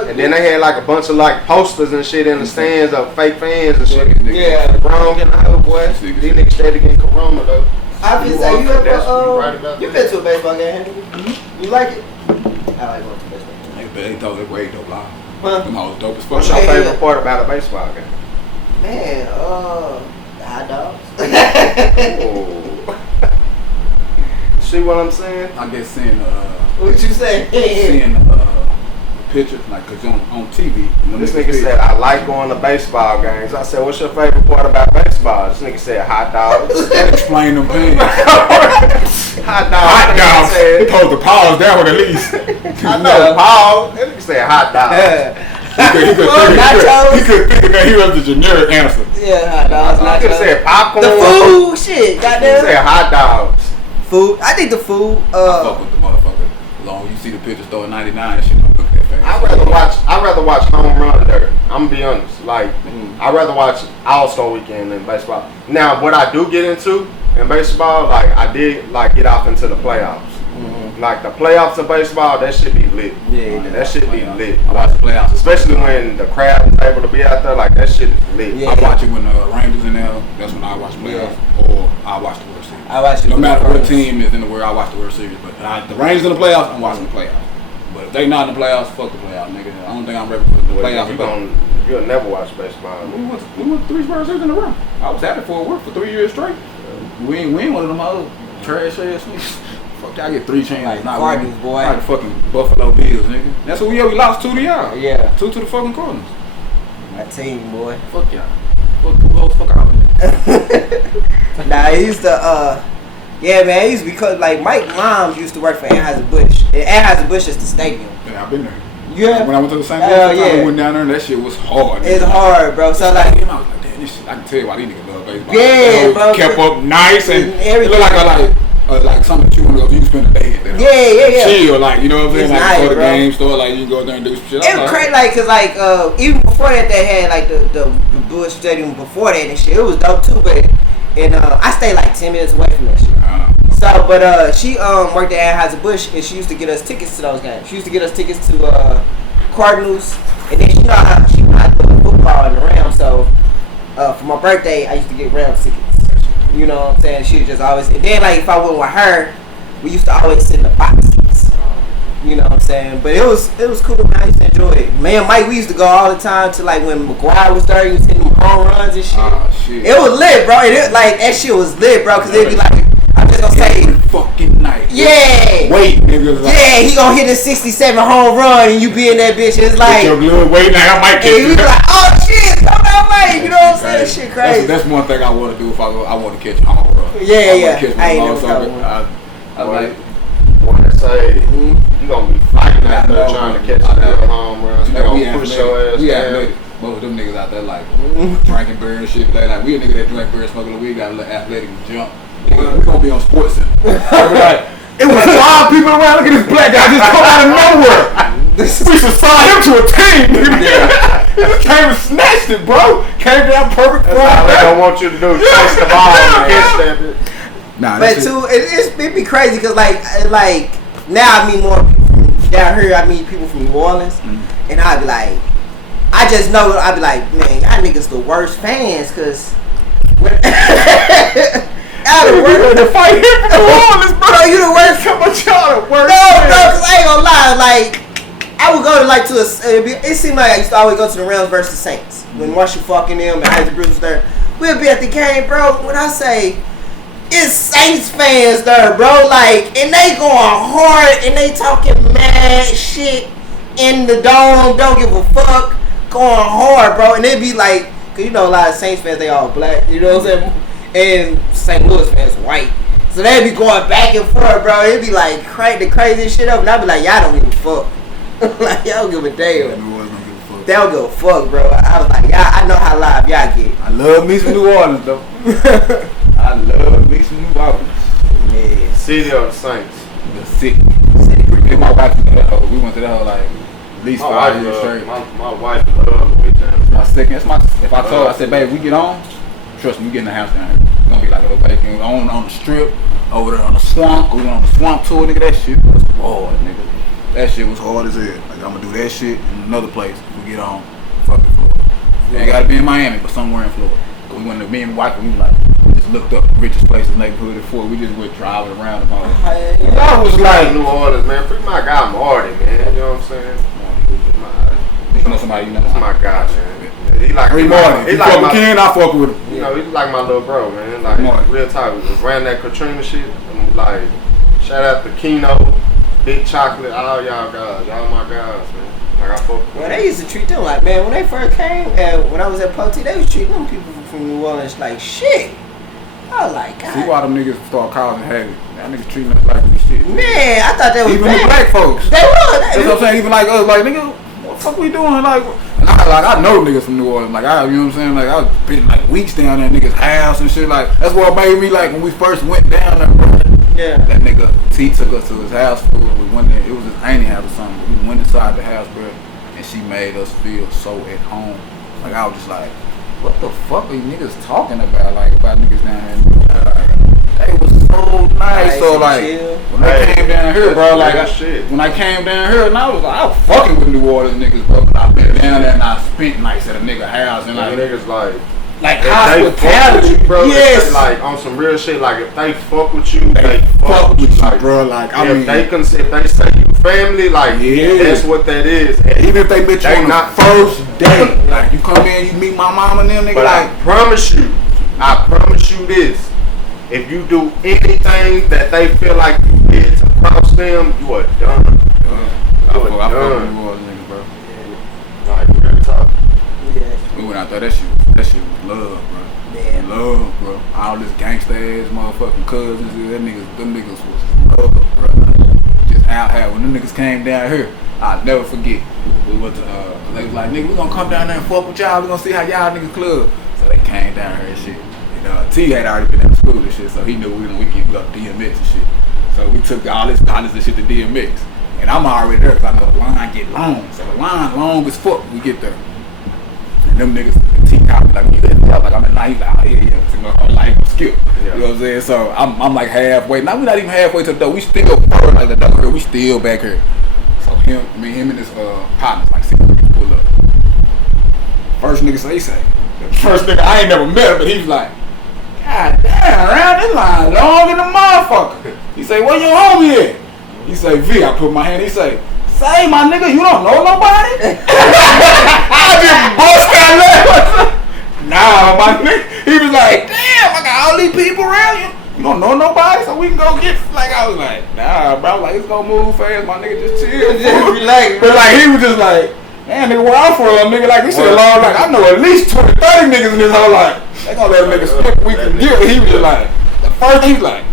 And then they had like a bunch of like posters and shit in the stands of fake fans and shit. Yeah, wrong in the whole boy. These niggas steady getting corona though. I been saying you been to a baseball game, haven't you? You like it? I like going to baseball games. They thought they way dope live. Huh? Them hoes dope as fuck. What's your favorite part about a baseball game? Man, the hot dogs. Oh. See what I'm saying? I guess seeing what you saying? Seeing picture, like, cause on TV. This nigga said, I like going to baseball games. I said, what's your favorite part about baseball? This nigga said, hot dogs. Explain them things. How Hot dog. Hot dogs. He supposed to pause that one at least. I know, Paul. That nigga said hot dog. He could think that he was the generic answer. Yeah, hot dogs. I could have said popcorn. The food, shit, goddamn. He said hot dogs. Food. I think the food. I fuck with the motherfucker. Long you see the pictures throwing 99, that shit don't look that fast. I'd rather watch home run there. I'm gonna be honest. Like, I'd rather watch All-Star Weekend than baseball. Now, what I do get into in baseball, like I did, like get off into the playoffs. Like the playoffs of baseball, that shit be lit. Yeah, that shit be lit. I watch the playoffs, especially when the crowd is able to be out there. Like that shit is lit. Yeah. I watch it when the Rangers in there. That's when I watch playoffs, or I watch the World Series. I watch it. No matter what team is in the world, I watch the World Series. But the Rangers in the playoffs, I'm watching the playoffs. But if they not in the playoffs, fuck the playoffs, nigga. I don't think I'm ready for the playoffs. You'll never watch baseball. We went 3 World Series in a row. I was at it for 3 years straight. We ain't one of them old trash ass niggas. Fuck, y'all get 3 chances. Like Cardinals, boy. Like the fucking Buffalo Bills, nigga. That's what we lost 2 to y'all. Yeah. 2 to the fucking Cardinals. My team, boy. Fuck y'all. Fuck out. Nah, he used to, yeah, man, he used to be cause like Mike Moms used to work for Anheuser-Busch. Anheuser-Busch is the stadium. Yeah, I've been there. Yeah. When I went to the St. Louis, I went down there and that shit was hard. It's hard, bro. So like, I was like, damn, this shit. I can tell you why these niggas love baseball. Yeah, bro. Kept up nice and everything. It looked like something that you want to go. You can spend a day there. Yeah. Chill, like you know what I'm saying. It's like nice, go to the bro. game store, like you can go there and do some shit. It was crazy, like, cause like even before that they had like the Busch Stadium before that and shit. It was dope too, but I stayed like 10 minutes away from that shit. So, but she worked at Anheuser-Busch and she used to get us tickets to those games. She used to get us tickets to Cardinals, and then she know how she liked football in the Rams. So for my birthday, I used to get Rams tickets. You know what I'm saying? She was just always, and then like if I went with her, we used to always sit in the boxes. You know what I'm saying? But it was cool, man. I used to enjoy it. Me and Mike, we used to go all the time to like when McGuire was there, he was hitting them home runs and shit. It was lit, bro. And like that shit was lit, bro. Cause it'd be like, I'm just gonna say, fucking night. Yeah. Wait, niggas. Like, yeah, he gonna hit a 67 home run and you be in that bitch. It's like, your glue, wait, now I might get you. And we be like, oh shit, come that way. You know what I'm saying? That shit crazy. That's one thing I want to do if I want to catch a home run. Yeah. I ain't never got one. I like. Want to say you gonna be fighting out there trying to catch a home run. They gonna push your ass. We athletic. Most of them niggas out there like drinking beer and shit. Like we a nigga that drink beer, smoking weed, got a little athletic jump. We gonna be on Sports Center. Like, it was 5 people around. Look at this black guy just come out of nowhere. We should sign him to a team. He just came and snatched it, bro. Came down perfect. That's all they don't want you to do. Chase the ball and catch that bitch. Nah, but too, it be crazy because like now I meet more people from down here. I meet people from New Orleans, and I be like, I just know I be like, man, y'all niggas the worst fans because when y'all the worst to fight him from New Orleans, bro. You the worst. How much y'all the worst? No, because I ain't gonna lie, like I would go to like it seemed like I used to always go to the Rams versus Saints when Marshall fucking them and Isaac Bruce was there. We'll be at the game, bro. When I say it's Saints fans there, bro. Like, and they going hard and they talking mad shit in the dome. Don't give a fuck. Going hard, bro. And they be like, cause you know a lot of Saints fans, they all black. You know what I'm saying? And St. Louis fans white. So they be going back and forth, bro. It be like crank the craziest shit up, and I be like, y'all don't give a fuck. Like y'all don't give a damn. They don't give a fuck, bro. I was like, y'all, I know how live y'all get. I love me some New Orleans though. I love me some New Orleans. Yeah. City of the Saints. The city. Me and my wife, we went to that whole like at least 5 years straight. My wife loves the weekend. My second, if I told her, I said, babe, we get on, trust me, we get in the house down here. It's gonna be like a little bacon on the strip, over there on the swamp. We went on the swamp tour, nigga. That shit was hard, nigga. That shit was hard as hell. Like I'm gonna do that shit in another place. We get on fucking Florida. It ain't gotta be in Miami, but somewhere in Florida. We went to me and my wife, and we like just looked up the richest places neighborhood in Florida. We just went driving around about it. Y'all was like New Orleans, man. Free my guy Marty, man. You know what I'm saying? You know somebody, you know. That's my guy, man. He like Free Marty. He like my Ken, I fuck with him. You know, he's like my little bro, man. Like Marty. Real tight. We just ran that Katrina shit. And like, shout out to Keno, Big Chocolate, all y'all guys. Y'all my guys, man. Like I fuck with Well, they used to treat them like, man, when they first came, and when I was at Poti, they was treating them people from New Orleans like shit. I was like, God. See why them niggas start causing havoc. That niggas treating us like we shit. Man, I thought that was even bad. the black folks. They were. That's what I'm saying. Even like us, like nigga, what the fuck we doing? Like I know niggas from New Orleans. Like you know what I'm saying? Like I was spending like weeks down there in niggas' house and shit. Like that's what made me like when we first went down there, bro. Yeah. That nigga T took us to his house, bro. We went there. It was his auntie house or something. We went inside the house, bro, and she made us feel so at home. Like I was just like, what the fuck are you niggas talking about? Like about niggas down here. They was so nice. So like when I came down here, bro, like when I came down here, and I was fucking with New Orleans niggas, bro. Cause I been down there and I spent nights at a nigga house and like niggas like hospitality, bro. Yes. Like on some real shit. Like if they fuck with you, they fuck with you, like, bro. Like I mean, if they say you family, like that's what that is. And even if they met you on the first day, like you come in, you meet my mom and them, nigga. But like I promise you this. If you do anything that they feel like you did to cross them, you are done. I fuck with New Orleans niggas, bro. Like real talk. Yeah. We went out there. That shit was love, bro. Yeah. Love, bro. All this gangsta ass motherfucking cousins, them niggas was love, bro. Just out here. When them niggas came down here, I'll never forget. We went to, they was like, nigga, we gonna come down there and fuck with y'all. We gonna see how y'all niggas club. So they came down here and shit. T had already been in school and shit, so he knew we could go DMX and shit. So we took all his partners and shit to DMX. And I'm already there because I know the line get long. So the line long as fuck when we get there. And them niggas, T called me like, you let me up. Like, I'm in line, like, yeah. So I'm like, skip. Yeah. You know what I'm saying? So I'm like halfway. Now we're not even halfway to the door. We still like the door here. We still back here. So him and his partners, like, see people pull up. First nigga say. The first nigga, I ain't never met him, but he was like, God damn, around this line long in the motherfucker. He say, where your homie at? He say, V. I put my hand. He say my nigga, you don't know nobody? I just bust that laugh. Nah, my nigga. He was like, damn, I got all these people around you. You don't know nobody, so we can go get. Like I was like, nah, bro. Like it's gonna move fast. My nigga, just chill, just relax. But like he was just like, damn, nigga, where I'm from, nigga. Like we said, long. Like I know at least 20, 30 niggas in this whole life. They gonna let a nigga skip we can get. He was just like, the first he was like,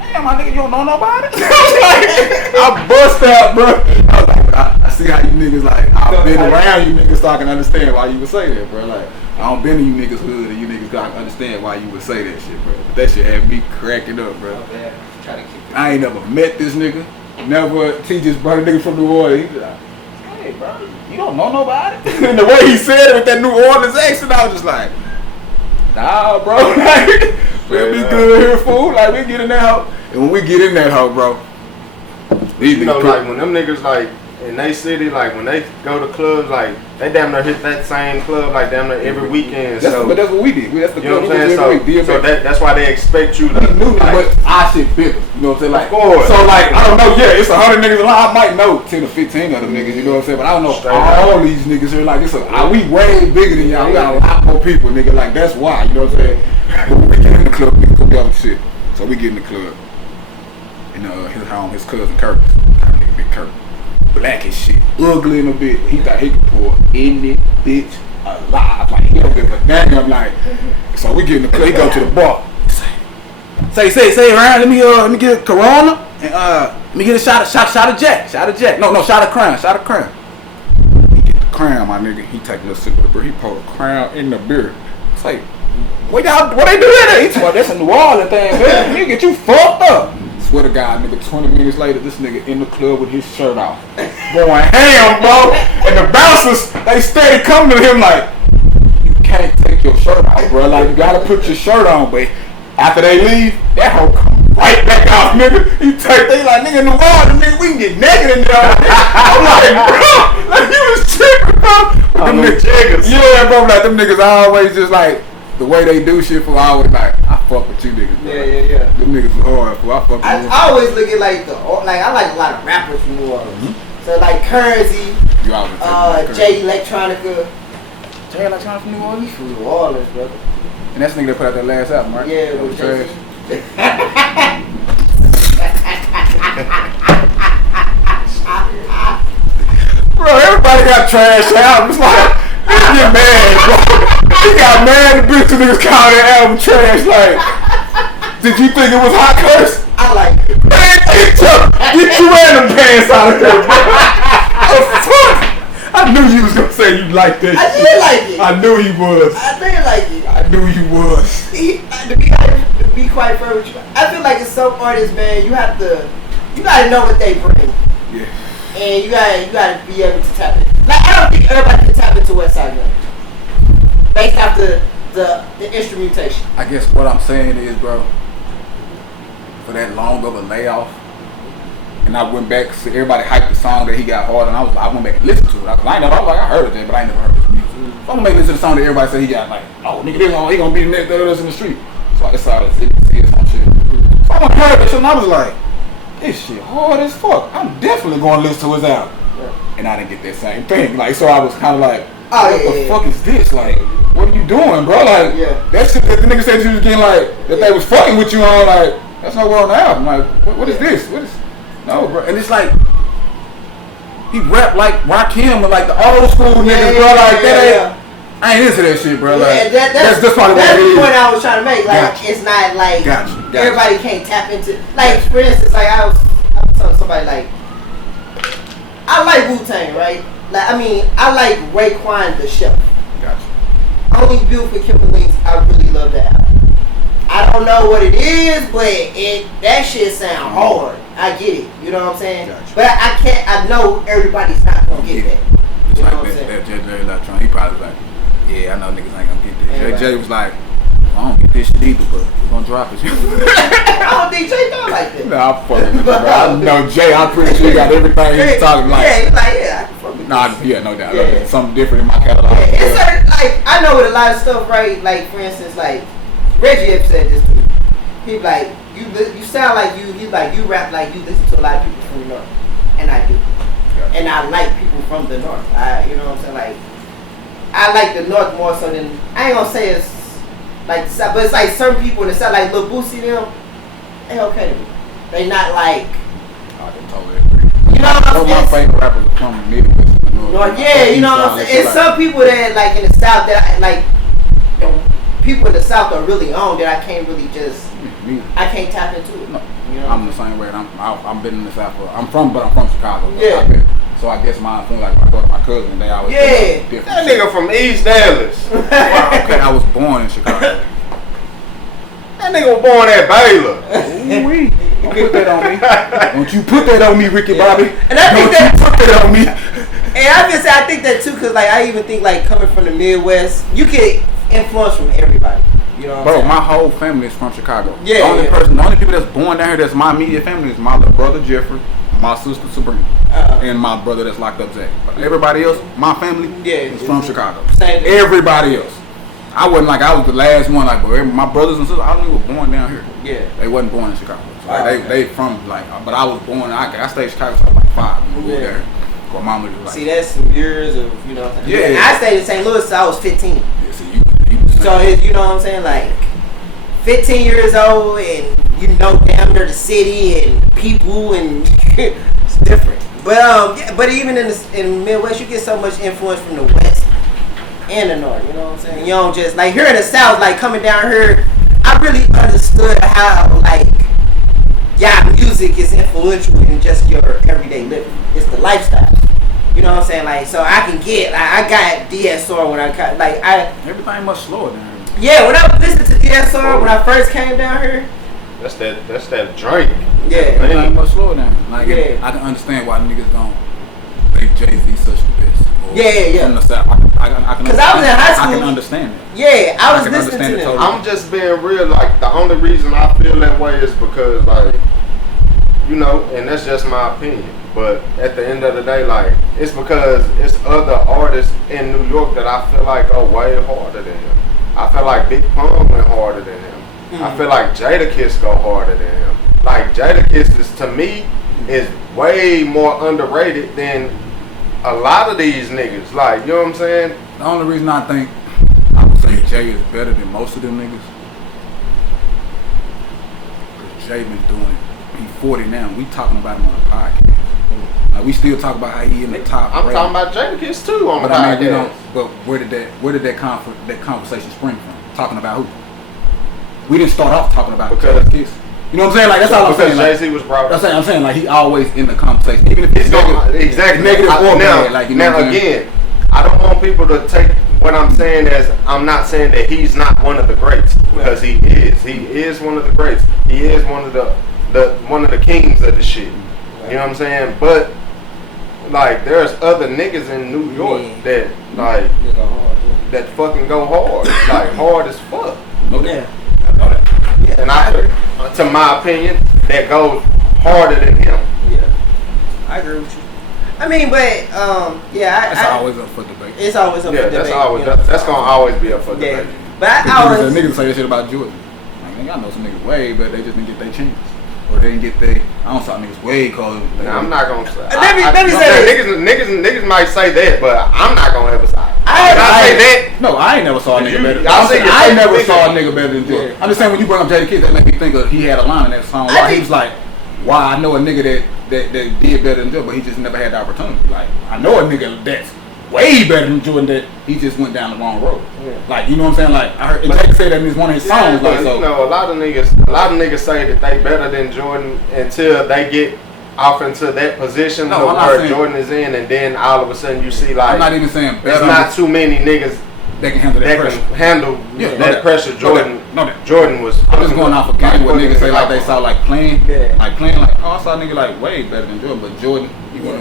damn, my nigga, you don't know nobody? I bust out, bro. I was like, I see how you niggas like, I've been around you niggas so I can understand why you would say that, bro. Like, I don't been in you niggas hood and you niggas gotta understand why you would say that shit, bro. But that shit had me cracking up, bro. I ain't never met this nigga. Never, he just brought a nigga from New Orleans. He was like, hey, bro, you don't know nobody? And the way he said it with that New Orleans accent, I was just like, nah, bro, like, we'll be good here, fool. Like, we get in that hoe. And when we get in that hoe, bro, you know, like, when them niggas, like, in they city, like, when they go to clubs, like, they damn near hit that same club, like, damn near every weekend. But that's what we did. That's the you know club what I'm saying? So that's why they expect you to. We knew that, but our shit bigger. You know what I'm saying? Like, so, like, I don't know, yeah, it's 100 niggas in line. I might know 10 or 15 of them niggas, you know what I'm saying? But I don't know all these niggas here. Like, we way bigger than y'all. We got a lot more people, nigga. Like, that's why, you know what I'm saying? But when we get in the club, niggas go down shit. So we get in the club. And his home, his cousin Curtis. Kind of nigga, Big Curtis. Black as shit. Ugly in a bit. He thought he could pull any bitch alive. Like, he don't give a damn. Like, so we get in the club. He go to the bar. Say around. Let me get a Corona. And let me get a shot of Jack. Shot of Crown. He get the Crown, my nigga. He take a little sip of the beer. He pour the Crown in the beer. It's like, what they do that? He told that's a New Orleans thing, man. Nigga, get you fucked up. Swear to God, nigga, 20 minutes later, this nigga in the club with his shirt off. Going ham, bro. And the bouncers, they steady coming to him like, you can't take your shirt off, bro. Like, you gotta put your shirt on, but after they leave, that hoe come right back off, nigga. They like, nigga, in the water, nigga, we can get naked in there. I'm like, bro, like, you was tripping, bro. Them niggas, yeah, bro, like, them niggas always just like, the way they do shit for always like, I fuck with you niggas, bro. Yeah. Them niggas is hard, fool. I fuck with them. I always look at like I like a lot of rappers from New Orleans. Mm-hmm. So like Currency, Jay Electronica. Jay Electronica from New Orleans? From New Orleans, brother. And that's the nigga that put out that last album, right? Yeah, with Trash. Bro, everybody got trash albums. Like, you get mad, bro. He got mad at bitch niggas call that album trash. Like, Did you think it was hot curse? I like it. Man, get your random pants out of here, bro. Oh, fuck. I knew you was gonna say you liked that I shit. did like it. I knew you was. I did like it. I knew you was. To be quite fair with you, I feel like in some artists, man, you gotta know what they bring. Yeah. And you gotta be able to tap it. Like, I don't think everybody can tap into Westside Gunn. Based off the instrumentation. I guess what I'm saying is, bro, for that long of a layoff, and I went back, so everybody hyped the song that he got hard, and I went back and listened to it. I heard it, but I ain't never heard his music. So I'm gonna make listen to the song that everybody said he got, like, oh, nigga, he gonna be the next that's in the street. So I decided to see this on shit. So I went and heard it, and I was like, this shit hard as fuck. I'm definitely gonna listen to his album. Yeah. And I didn't get that same thing. Like, so I was kind of like, what the fuck is this? Like, what are you doing, bro? Like, that shit that the nigga said you was getting, like, that they was fucking with you on, like, that's not what on the album. Like, what is this? What is... No, bro. And it's like, he rap like Rakim and like the old school niggas, bro. Like, that ain't... I ain't into that shit, bro. Like, that's probably what it is. That's the point I was trying to make. Like, it's not like everybody can't tap into. Like, for instance, like I was telling somebody, like, I like Wu-Tang, right? Like, I mean, I like Raekwon the Chef. Gotcha. Only Beautiful Kimberly's, I really love that album. I don't know what it is, but that shit sound hard. I get it. You know what I'm saying? Gotcha. But I know everybody's not gonna get that. It's like that JJ Electron. He probably like, yeah, I know niggas ain't gonna get this. JJ was like, I don't get this shit either, but we're gonna drop it. I don't think Jay thought like that. Nah, I'm fucking with you, bro. I know Jay, I'm pretty sure he got everything he's talking like. Yeah, he's like, I can fuck with No doubt. Yeah. Something different in my catalog. Yeah, it's certain, like, I know with a lot of stuff, right? Like, for instance, like, Reggie have said this to me. He like, you sound like you rap like you listen to a lot of people from the North. And I do. Yeah. And I like people from the North. You know what I'm saying? Like, I like the North more so than, I ain't gonna say it's like the South, but it's like certain people in the South, like Lil Boosie, them, they okay to me. They not like, I can totally agree. You know what I'm saying? My favorite rappers are from the Midwest. North, yeah, you know what I'm saying? And some people that, like, in the South that I, like, people in the South are really on that I can't really just, I can't tap into it. No. You know? I'm the same way. I've been in the South. I'm from Chicago. Yeah. So I guess my thing, like, when I go to my cousin, they always different. That nigga from East Dallas. Wow, okay, I was born in Chicago. That nigga was born at Baylor. Ooh-wee. Don't put that on me. Don't you put that on me, Ricky Bobby. And I think that, put that on me. And I just say I think that too, cause like I even think like coming from the Midwest, you get influence from everybody. You know what I'm saying? My whole family is from Chicago. Yeah. The only people that's born down here that's my immediate family is my little brother Jeffrey, my sister Sabrina, and my brother that's locked up Zach. But everybody else, my family is from Chicago. Same. Everybody else. I wasn't like I was the last one. Like, but my brothers and sisters, I don't even were born down here. Yeah. They wasn't born in Chicago. So like, they from like, but I was born. I stayed in Chicago till I was like 5 when we moved there. My mama was like, see, that's some years of, you know. Yeah. I stayed in St. Louis till I was 15. Yeah, see, you so you know what I'm saying, like 15 years old, and you know damn near the city and people, and it's different. But but even in the Midwest, you get so much influence from the West and the North. You know what I'm saying? You don't just like here in the South, like coming down here. I really understood how like music is influential in just your everyday living. It's the lifestyle. You know what I'm saying? Like, so I can get, like, I got DSR when I got, like, everything much slower down here. Yeah, when I listened to DSR when I first came down here. That's that drink. Yeah. Everything much slower down here. Like, I can understand why niggas don't think Jay-Z such the best. Yeah. From the South. I can Because I was in high school. I can understand that. Yeah, I was listening to them. Totally. I'm just being real. Like, the only reason I feel that way is because, like, you know, and that's just my opinion. But at the end of the day, like, it's because it's other artists in New York that I feel like go way harder than him. I feel like Big Pun went harder than him. I feel like Jadakiss go harder than him. Like, Jadakiss is, to me, is way more underrated than a lot of these niggas. Like, you know what I'm saying? The only reason I think I would say Jay is better than most of them niggas, because Jay been doing it. He's 40 now. We talking about him on a podcast. Like, we still talk about how he in the top. I'm talking about Jadakiss too on the podcast. I mean, you know, but where did that conversation spring from? Talking about who? we didn't start off talking about because kids. You know what I'm saying? Like that's all I'm saying. Because Jay-Z was brought. I'm saying like he always in the conversation, even if it's exactly negative or now, bad. Like you know now again, I don't want people to take what I'm saying as I'm not saying that he's not one of the greats, because he is. He is one of the greats. He is one of the kings of the shit. You know what I'm saying? But like there's other niggas in New York that like that fucking go hard, like hard as fuck. Yeah. I know that. Yeah. And to my opinion, that goes harder than him. Yeah, I agree with you. I mean, but That's always up for debate. It's always up for debate. That's gonna always be up for debate. But niggas say that shit about Jordan. Like, nigga, I know some niggas way, but they just didn't get their chance. Or they didn't get their. I don't saw niggas way cause. I'm not gonna say. Let me say niggas might say that, but I'm not gonna ever say. I say that. No, I ain't never saw a nigga better. I never saw a nigga better than Jordan. Yeah. I'm just saying when you bring up Jada Kidd, that made me think of he had a line in that song. He was like, "Why I know a nigga that did better than Jordan, but he just never had the opportunity." Like I know a nigga that's way better than Jordan that he just went down the wrong road. Yeah. Like you know what I'm saying? Like I heard Jada say that in one of his songs. But, like so. You know, a lot of niggas say that they better than Jordan until they get off into that position where Jordan is in, and then all of a sudden you see like I'm not even saying better. There's not too many niggas that can handle that pressure. Pressure. Jordan was. I'm just going off a game where niggas say like they saw like playing like oh I saw a nigga like way better than Jordan, but Jordan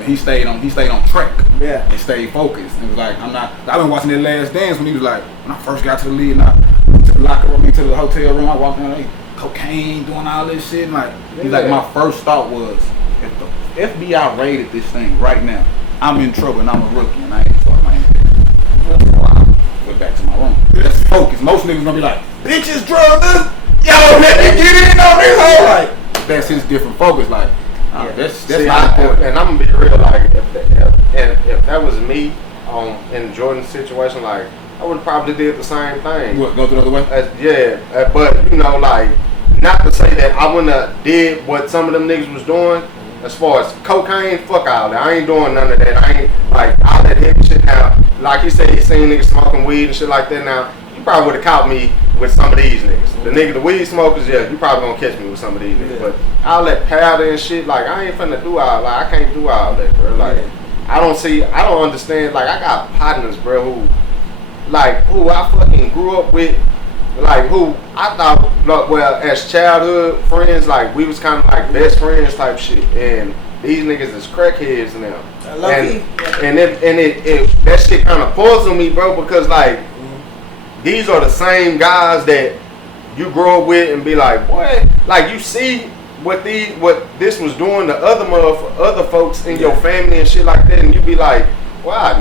he stayed on track. Yeah. And stayed focused. And was like I've been watching that Last Dance when he was like when I first got to the league and I went to the locker room, to the hotel room, I walked in like cocaine, doing all this shit. And like he's like my first thought was if the FBI raided this thing right now, I'm in trouble and I'm a rookie and I ain't started my NBA. So I went back to my room. That's focus. Most niggas gonna be like, bitches, drugs, yo, let me get in on this whole like. That's his different focus. Like, that's not important. And I'm gonna be real. Like, if that was me in Jordan's situation, like I would probably did the same thing. What, go the other way? But you know, like, not to say that I wouldn't have did what some of them niggas was doing. As far as cocaine, fuck all that. I ain't doing none of that. I ain't like all that heavy shit now. Like he said, he seen niggas smoking weed and shit like that. Now you probably would have caught me with some of these niggas. The weed smokers, you probably gonna catch me with some of these niggas. But all that powder and shit, like I ain't finna do all. Like I can't do all that, bro. Like I don't understand. Like I got partners, bro, who I fucking grew up with. Like who I thought, well, as childhood friends, like we was kind of like best friends type shit, and these niggas is crackheads now. And that shit kind of poisoned me, bro, because like these are the same guys that you grow up with and be like, boy, like you see what this was doing to other folks in your family and shit like that, and you be like, wow,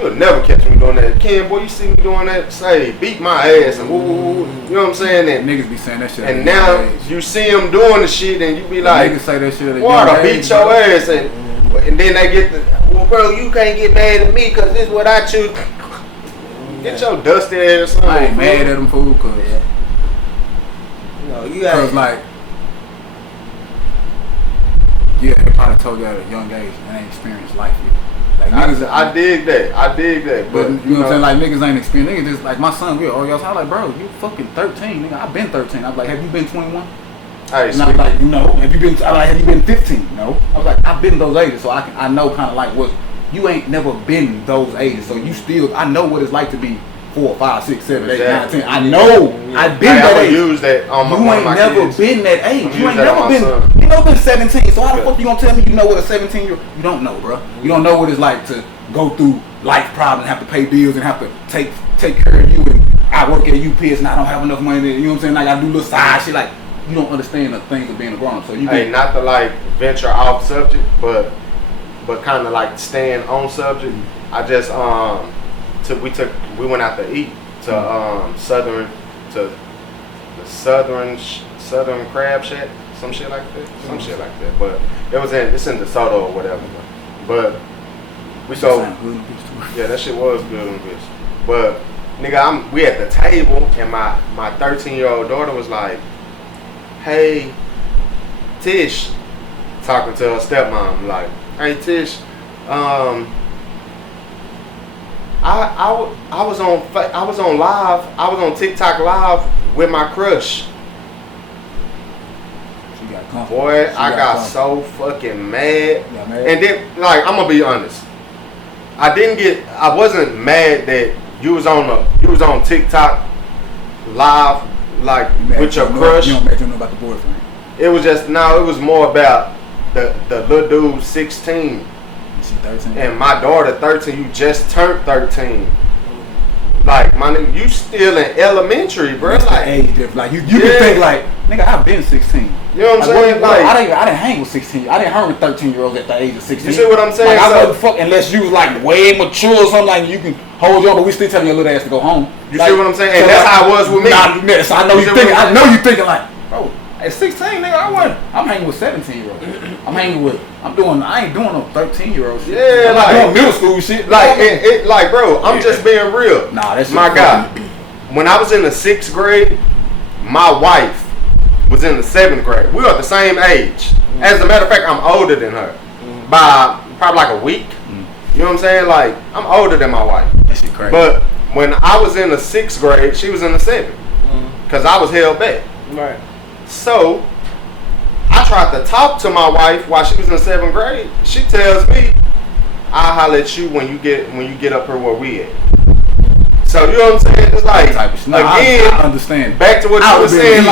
you'll never catch me doing that. Ken, boy, you see me doing that, say, beat my ass, and woo, you know what I'm saying? And niggas be saying that shit. And now you see them doing the shit, and you be like, niggas say that shit. Boy, I beat your ass, and then they get well, bro, you can't get mad at me because this is what I choose. Get your dusty ass on. I ain't mad at them fool, cause you got like, they probably told you at a young age and ain't experienced life yet. Like, I dig that. But you know what I'm saying? Like niggas ain't experienced. Niggas just like my son. We all y'all. I like, bro, you fucking 13, nigga. I've been 13. I was like, have you been 21? And I was like, no. Have you been 15? No. I was like, I've been those ages, so I know kind of like what you ain't never been those ages, so you still I know what it's like to be 4, 5, 6, 7, 8, 9, 10. I know. I've been that age. Use that on you ain't never kids. been that age. You ain't never been 17. So how the fuck you gonna tell me you know what a 17-year-old? You don't know, bro. You don't know what it's like to go through life problems and have to pay bills and have to take care of you. And I work at UPS and I don't have enough money. You know what I'm saying? Like I do little side shit. Like you don't understand the things of being a grown up. So you not to like venture off subject, but kind of like staying on subject. I just we went out to eat to Southern Crab Shack, some shit like that. But it's in DeSoto or whatever. But that shit was good on this. But nigga, we at the table and my 13-year-old daughter was like, hey Tish, talking to her stepmom, like, hey Tish, I was on TikTok live with my crush, comfortable. Boy, I got so fucking mad. And then, like, I'm gonna be honest. I wasn't mad that you was on TikTok live, like, with your crush. You don't make them know about the boyfriend. It was just, it was more about the little dude 16. She 13. And my daughter 13, you just turned 13. Like, my nigga, you still in elementary, bro. That's like the age difference. Like you can think like, nigga, I've been 16. You know what I'm saying? Like, I didn't hang with 16. I didn't hang with 13-year-olds at the age of 16. You see what I'm saying? Like, I wasn't fuck unless you was like way mature or something, like you can hold your, but we still telling your little ass to go home. You see what I'm saying? And that's how it was with me. So I know you thinking like, bro, at 16, nigga, I'm hanging with 17-year-olds. I ain't doing no 13-year-old shit. Yeah, I'm doing middle school shit. Like, like, bro, I'm just being real. Nah, that's my guy. When I was in the 6th grade, my wife was in the 7th grade. We were the same age. As a matter of fact, I'm older than her by probably like a week. You know what I'm saying? Like, I'm older than my wife. That shit crazy. But when I was in the 6th grade, she was in the 7th. Because I was held back. Right. So, I tried to talk to my wife while she was in 7th grade. She tells me, I'll holler at you when you get up here where we at. So, you know what I'm saying? It's like, again, I understand. Back to what you were saying,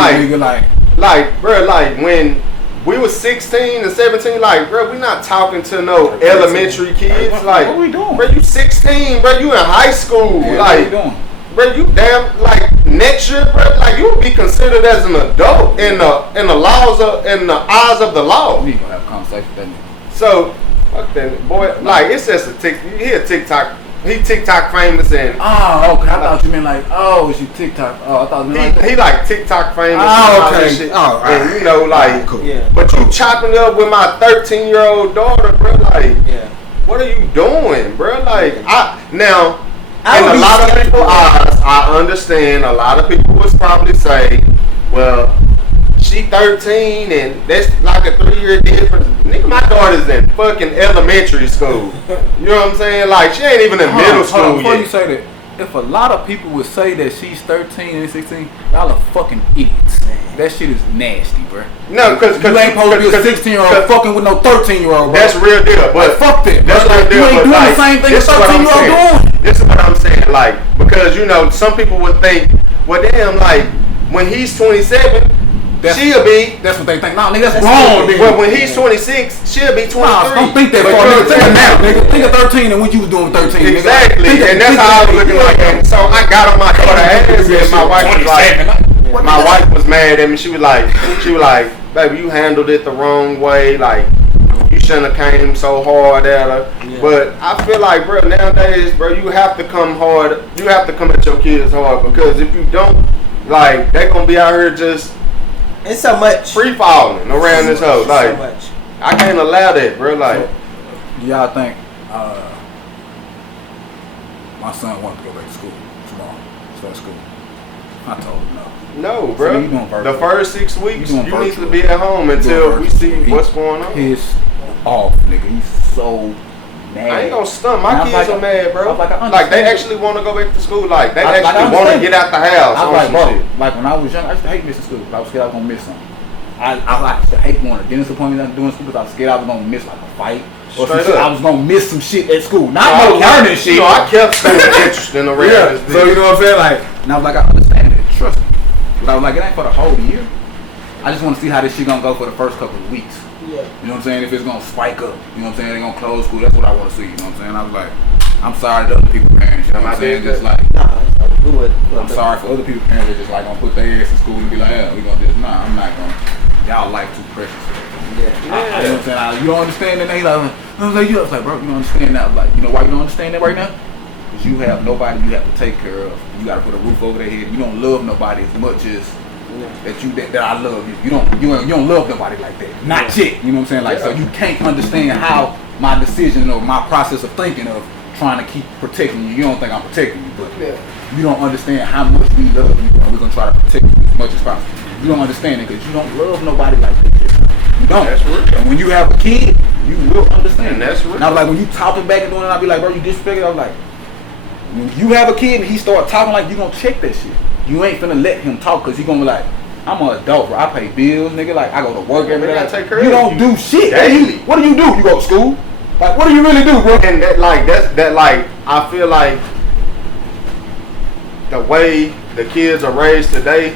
like, bro, like, when we was 16 and 17, like, bro, we not talking to no elementary kids. Like, what we doing? Bro, you 16, bro, you in high school. Yeah, like, what we doing? Bro, you damn, like, next year, bro, like, you will be considered as an adult in the eyes of the law. We gonna have a conversation with that nigga. So, fuck that boy. Like, it's just TikTok. He TikTok famous and. Oh, okay. I thought you meant like, she TikTok. Oh, I thought you meant he like TikTok famous. Oh, okay. And shit. And you know, like, cool. Yeah. But you chopping up with my 13-year-old daughter, bro. Like, what are you doing, bro? Like, in a lot of people's eyes, I understand. A lot of people would probably say, well, she 13 and that's like a 3-year difference. Nigga, my daughter's in fucking elementary school. You know what I'm saying? Like, she ain't even in middle school before yet. you say that, if a lot of people would say that she's 13 and 16, y'all are fucking idiots. That shit is nasty, bro. No, because you ain't supposed to be a 16-year-old fucking with no 13-year-old, bro. That's real deal, but fuck that. That's real deal. You ain't doing the same thing a 13-year-old doing. This is what I'm saying, like, because you know, some people would think, well, damn, like, when he's 27. She'll be. That's what they think. No, nigga, that's wrong, nigga. Well, when he's 26, she'll be 23. Nah, don't think that far, nigga. Think of now, nigga. Think of 13 and what you was doing 13, nigga. Exactly, and that's how I was looking like. And so I got on my daughter's ass, and my wife was like, my wife was mad at me. She was like, baby, you handled it the wrong way. Like, you shouldn't have came so hard at her. Yeah. But I feel like, bro, nowadays, bro, you have to come hard. You have to come at your kids hard, because if you don't, like, they're gonna be out here just. It's so much free falling around this hoe. Like, so much. I can't allow that, bro. Like, so, y'all think my son wants to go back to school tomorrow? Start school. I told him no. No, bro. So the first 6 weeks, you need to be at home until we see what's going on. Pissed off, nigga. He's so mad. I ain't gonna stunt. My kids are mad, bro. Like they actually want to go back to school. Like, they actually want to get out the house. I was like, bro, like when I was young, I used to hate missing school. I was scared I was gonna miss something. I used to hate going to dentist appointments doing school because I was scared I was gonna miss like a fight or some shit. I was gonna miss some shit at school. Not no learning shit. You know, I kept school interesting around this. So you know what I'm saying? Like, and I was like, I understand it. Trust me. But I was like, it ain't for the whole year. I just want to see how this shit gonna go for the first couple of weeks. Yeah. You know what I'm saying? If it's gonna spike up, you know what I'm saying? They're gonna close school. That's what I want to see. You know what I'm saying? I was like, I'm sorry to other people's parents. You know what I'm saying? Just like, I'm sorry for other people's parents that just like gonna put their ass in school and be like, yeah, we gonna do this. Nah, I'm not gonna. Y'all life too precious for that. Yeah. You know what I'm saying? You don't understand that. He's like, I was like, bro, you don't understand that. I was like, you know why you don't understand that right now? Because you have nobody you have to take care of. You gotta put a roof over their head. You don't love nobody as much as. That I love you. You don't love nobody like that. Not yet. You know what I'm saying? Like, so you can't understand how my decision or my process of thinking of trying to keep protecting you. You don't think I'm protecting you, but you don't understand how much we love you and we're gonna try to protect you as much as possible. You don't understand it because you don't love nobody like that. You don't. That's real. And when you have a kid, you will understand. And that's real. And I was like, when you talking back and doing it, I'll be like, bro, you disrespected. I was like, when you have a kid and he start talking like you gonna check that shit. You ain't finna let him talk because he gonna be like, I'm an adult, bro. I pay bills, nigga. Like, I go to work every day. Take care you of don't you do shit. daily. What do you do? You go to school? Like, what do you really do, bro? And I feel like the way the kids are raised today,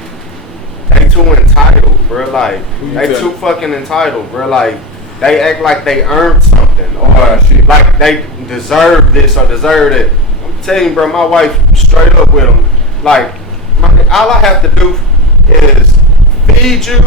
they too entitled, bro. Like, they too fucking entitled, bro. Like, they act like they earned something, or like they deserve this or deserve that. I'm telling you, bro, my wife straight up with them. Like, all I have to do is feed you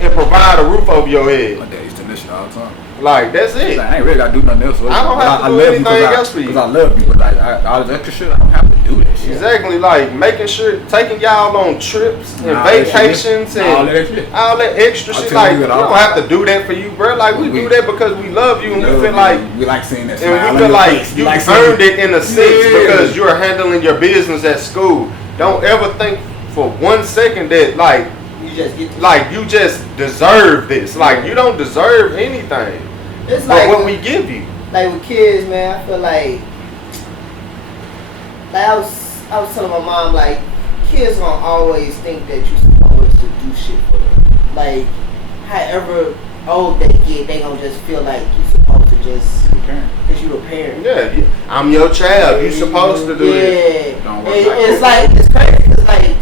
and provide a roof over your head. My dad used to listen all the time. Like, that's it. Like, I ain't really gotta do nothing else. I don't have to do anything else for you. Because I love you, but like, all this extra shit, I don't have to do that shit. Exactly, like making sure, taking y'all on trips and vacations and all that extra shit. Like, we don't have to do that for you, bro. Like, we do that because we love you and we feel like we like seeing that. And we feel like you earned it in a sense because you're handling your business at school. Don't ever think for 1 second that like you just deserve this. Like, you don't deserve anything. It's but like what we give you. Like with kids, man, I feel like I was telling my mom, like, kids gonna always think that you're supposed to do shit for them. Like, however old they get, they gonna just feel like you're supposed to just, because you're a parent. Yeah, I'm your child. You're supposed to do it. It's like, it's crazy because, like,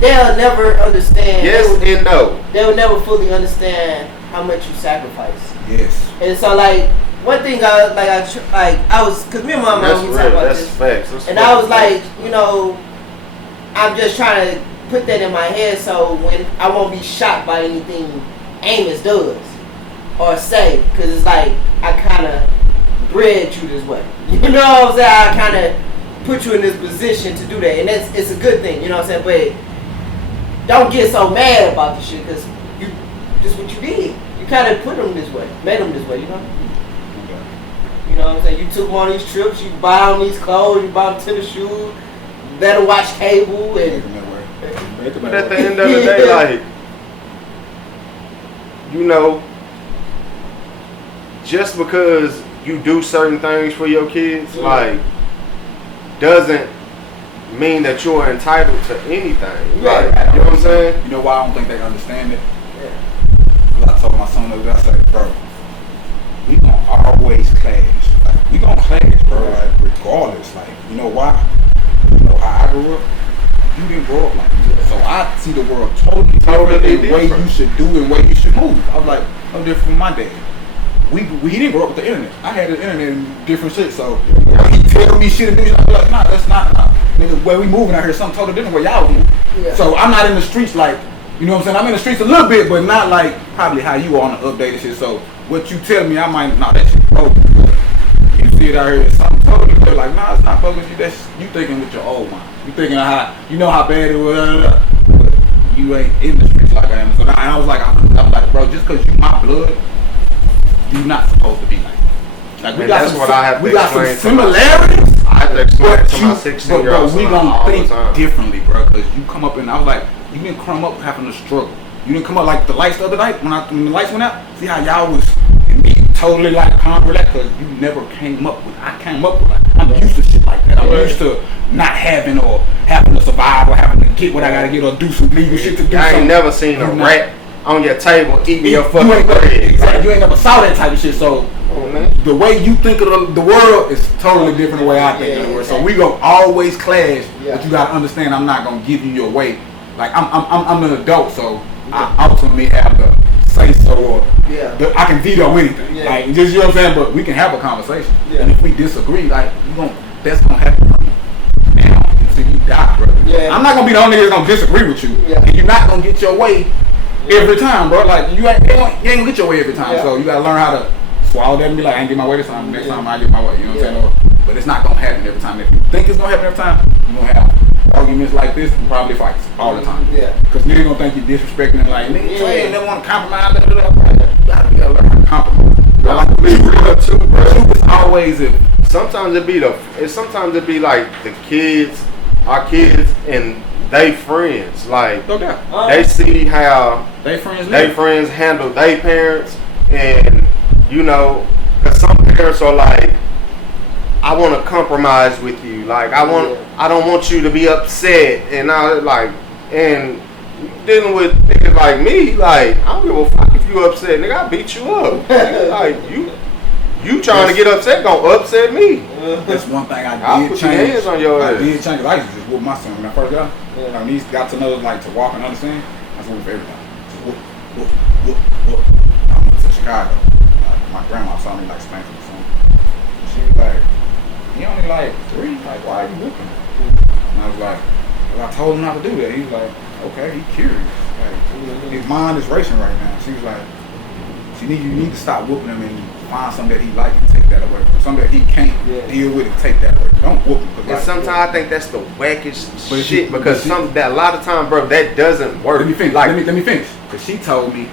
they'll never understand. Yes and no. They'll never fully understand how much you sacrifice. Yes. And so, like, one thing cause me and my mom, we talk about this. Facts. And I was like, you know, I'm just trying to put that in my head so when I won't be shocked by anything Amos does or say, because it's like I kind of bred you this way. You know what I'm saying? I kind of put you in this position to do that, and it's a good thing. You know what I'm saying? But don't get so mad about the shit because you just what you did. You kind of put them this way, made them this way. You know? You know what I'm saying? You took them on these trips, you buy them these clothes, you buy them tennis shoes, you better watch cable and. But at the end of the day, like, you know, just because you do certain things for your kids, like, doesn't mean that you're entitled to anything. Like, you know what I'm saying? You know why I don't think they understand it? I told my son the other day, I said, bro, we gonna always clash. Like, we gonna clash, bro, like, regardless. Like, you know why? You know how I grew up? You didn't grow up like me. So I see the world totally different in the way you should do and way you should move. I was like, no different from my dad. He didn't grow up with the internet. I had the internet and different shit. So when he tell me shit and do shit, I'm like, nah, that's not. Nigga, where we moving out here, something totally different where y'all moving. Yeah. So I'm not in the streets like, you know what I'm saying? I'm in the streets a little bit, but not like probably how you are on the updated shit. So what you tell me, I might, nah, that shit bogus. You see it out here, it's something totally clear. Like, nah, it's not bogus. You thinking with your old mind. You thinking of how, you know how bad it was, but you ain't in the streets like I am. So I was like, bro, just because you my blood, you not supposed to be like we got that's what I have to we got some explain similarities. I have to explain to my 16-year-old son. We gonna think differently, bro, because you come up and I was like, you didn't come up having a struggle. You didn't come up like the lights the other night when the lights went out. See how y'all was and me totally like calm with that because you never came up with. I came up with like I'm used to shit like that. I'm used to not having or having to survive or having to get what I gotta get or do some legal shit to do. I ain't never seen a rat on your table eating your fucking bread. Exactly. You ain't never saw that type of shit. So the way you think of the world is totally different the way I think of the world. So we gonna always clash, but you gotta understand I'm not gonna give you your way. Like I'm an adult, so I ultimately have to say so or I can veto anything. Like just, you know what I'm saying? But we can have a conversation. And if we disagree, like that's gonna happen from now until you die, bro. I'm not gonna be the only nigga that's gonna disagree with you. And you're not gonna get your way every time, bro. Like you ain't gonna get your way every time. So you gotta learn how to swallow that and be like, I ain't get my way this time. Next time I get my way. You know what I'm saying? But it's not gonna happen every time. If you think it's gonna happen every time, you're gonna have arguments like this and probably fights all the time. Because niggas gonna think you disrespecting and like, nigga, you ain't never want to compromise. You gotta learn how to compromise. But like be real too, bro. It's always sometimes it be like the kids, our kids and they friends. Like they see how they friends handle their parents, and you know, cause some parents are like, I want to compromise with you. Like I don't want you to be upset, and dealing with niggas like me, like, I don't give a fuck if you upset, nigga, I beat you up. Nigga, like, you trying to get upset, gonna upset me. That's one thing I I'll did put change. your hands on your ass. I did change. I used to just whoop my son when I first got. When he got to know like to walk and understand. I just whoop everything. Just whoop. I went to Chicago. My grandma saw me like spanking or something. And she was like, "He only like 3. Like, why are you whooping him?" And I was like, "Well, I told him not to do that." He was like, "Okay, he's curious. Like, his mind is racing right now." She was like, you need to stop whooping him and find something that he like and take that away from him. Something that he can't deal with and take that away. Don't whoop him. And like, sometimes I think that's the wackest shit because that a lot of time, bro, that doesn't work. Let me finish. Like, let me finish. Because she told me,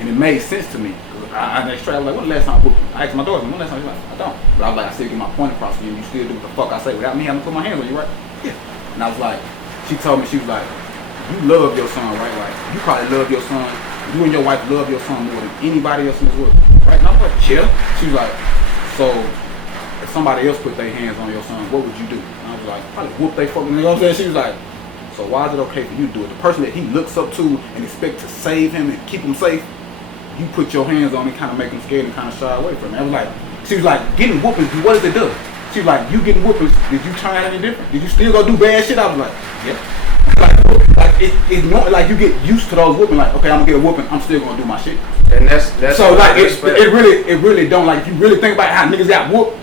and it made sense to me. I was like, when the last time I whooped him? I asked my daughter, when the last time? She's like, I don't. But I was like, I still get my point across to you. You still do what the fuck I say without me having to put my hands on you, right? Yeah. And I was like, she told me, she was like, you love your son, right? Like, you probably love your son. You and your wife love your son more than anybody else in this world, right? And I was like, yeah. She was like, so if somebody else put their hands on your son, what would you do? And I was like, probably whoop they fucking, you know what I'm saying? She was like, so why is it okay for you to do it? The person that he looks up to and expect to save him and keep him safe, you put your hands on him, kind of make him scared and kind of shy away from him. I was like, she was like, getting whoopings, what does it do? She was like, you getting whoopings, did you turn out any different? Did you still go do bad shit? I was like, yeah. Like it's not like you get used to those whooping. Like, okay, I'm gonna get a whooping. I'm still gonna do my shit. And that's so like it really don't, like, if you really think about how niggas got whooped,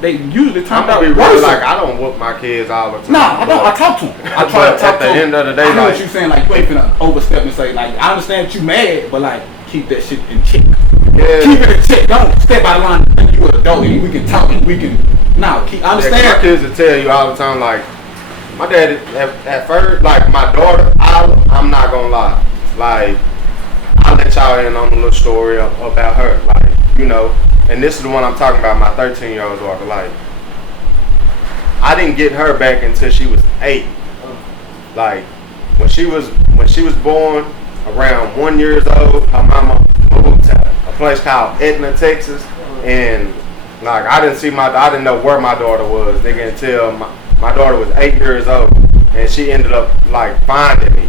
they usually turn out worse. Like, I don't whoop my kids all the time. Nah, I don't. I talk to them. I try to talk to them. At the end of the day, I know what you saying. Like, you ain't finna overstep and say, like, I understand that you mad, but like, keep that shit in check. Yeah. Keep it in check. Don't step out of line and think you an adult and we can talk and we can. Nah, I understand. My kids will tell you all the time, like, my dad at first, like, my daughter, I'm not gonna lie, like, I'll let y'all in on a little story about her, like, you know, and this is the one I'm talking about, my 13-year-old daughter. Like, I didn't get her back until she was 8. Like, when she was born, around 1 year old, her mama moved to a place called Etna, Texas, and like, I didn't know where my daughter was, nigga, until my daughter was 8 years old, and she ended up like finding me.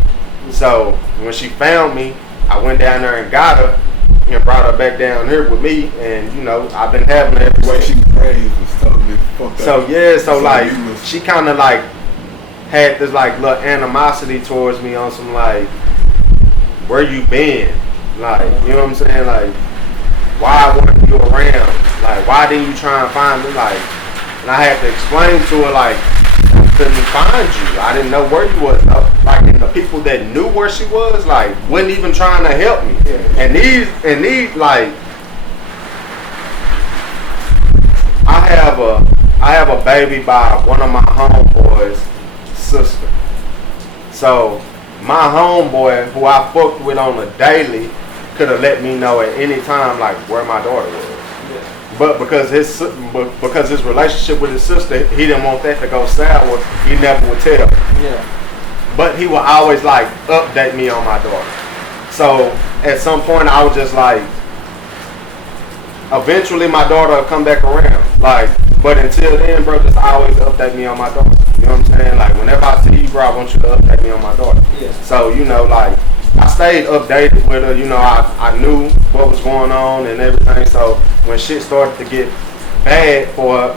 So when she found me, I went down there and got her and brought her back down here with me, and you know, I've been having her ever since. She raised was totally fucked up. So yeah, so like, she kind of like had this like little animosity towards me on some like, where you been? Like, you know what I'm saying? Like, why weren't you around? Like, why didn't you try and find me? Like, and I had to explain to her, like, I couldn't find you. I didn't know where you was. Like, and the people that knew where she was, like, wasn't even trying to help me. Yeah. And these, like, I have a baby by one of my homeboys' sister. So my homeboy, who I fucked with on a daily, could have let me know at any time, like, where my daughter was. But because his relationship with his sister, he didn't want that to go sour. He never would tell. Yeah. But he would always like update me on my daughter. So at some point, I was just like, eventually my daughter will come back around. Like, but until then, bro, just always update me on my daughter. You know what I'm saying? Like, whenever I see you, bro, I want you to update me on my daughter. Yeah. So, you know, like, I stayed updated with her. You know, I knew what was going on and everything. So when shit started to get bad for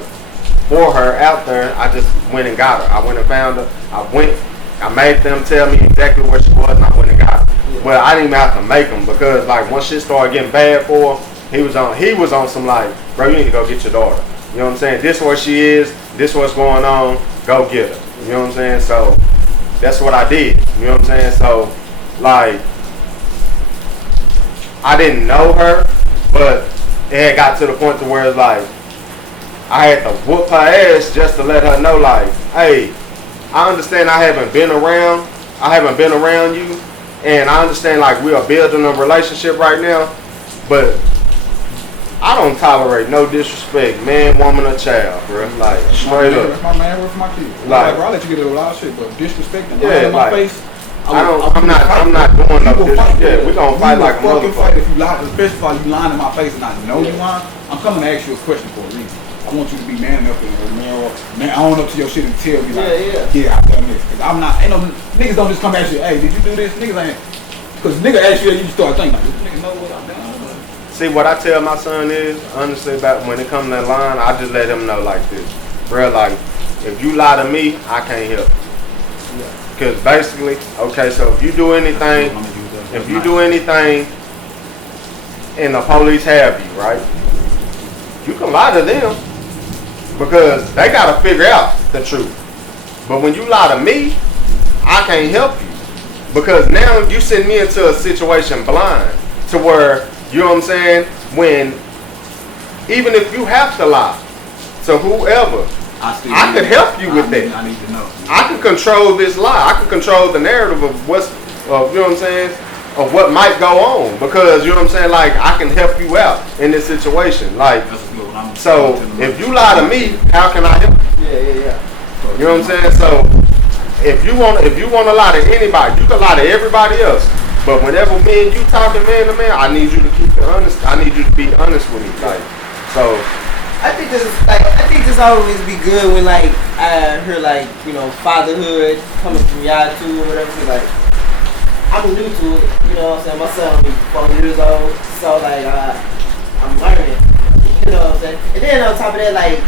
her out there, I just went and got her. I went and found her. I made them tell me exactly where she was, and I went and got her. Yeah. Well, I didn't even have to make them, because like, once shit started getting bad for her, he was on some like, bro, you need to go get your daughter. You know what I'm saying? This where she is. This what's going on. Go get her. You know what I'm saying? So that's what I did. You know what I'm saying? So like, I didn't know her, but it had got to the point to where it's like, I had to whoop her ass just to let her know, like, hey, I understand I haven't been around you, and I understand like we are building a relationship right now, but I don't tolerate no disrespect, man, woman, or child, bro. Like, straight up. That's my man, where's my kid? Like, bro, I'll let you get a lot of shit, but disrespecting in my face. I'm not doing no disrespect. Yeah, we gonna fight like a motherfucker. Fight if you lie, especially if you lying in my face and I know you lying. I'm coming to ask you a question for a reason. I want you to be man enough and man or man, I own up to your shit and tell me like, yeah, I've done this. Cause I'm not, ain't no niggas don't just come at you. Hey, did you do this? Niggas ain't. Cause nigga ask you, you start thinking like, this nigga know what I've done. See, what I tell my son is, honestly, about when it comes to that line, I just let him know like this. Bro, like, if you lie to me, I can't help you. Because basically, okay, so if you do anything and the police have you, right, you can lie to them because they got to figure out the truth. But when you lie to me, I can't help you because now you send me into a situation blind to where, you know what I'm saying, when even if you have to lie to whoever, I could help you with that. I need to know. I can control this lie. I can control the narrative of you know what I'm saying, of what might go on because, you know what I'm saying, like, I can help you out in this situation. Like, so if you lie to me, how can I help you? Yeah. You know what I'm saying? So if you want to lie to anybody, you can lie to everybody else. But whenever me and you talking man to man, I need you to keep it honest. I need you to be honest with me. Like, so I think this always be good when like I hear like, you know, fatherhood coming from y'all too or whatever. Like, I'm new to it, you know what I'm saying? My son be 4 years old, so like I'm learning, you know what I'm saying? And then on top of that, like,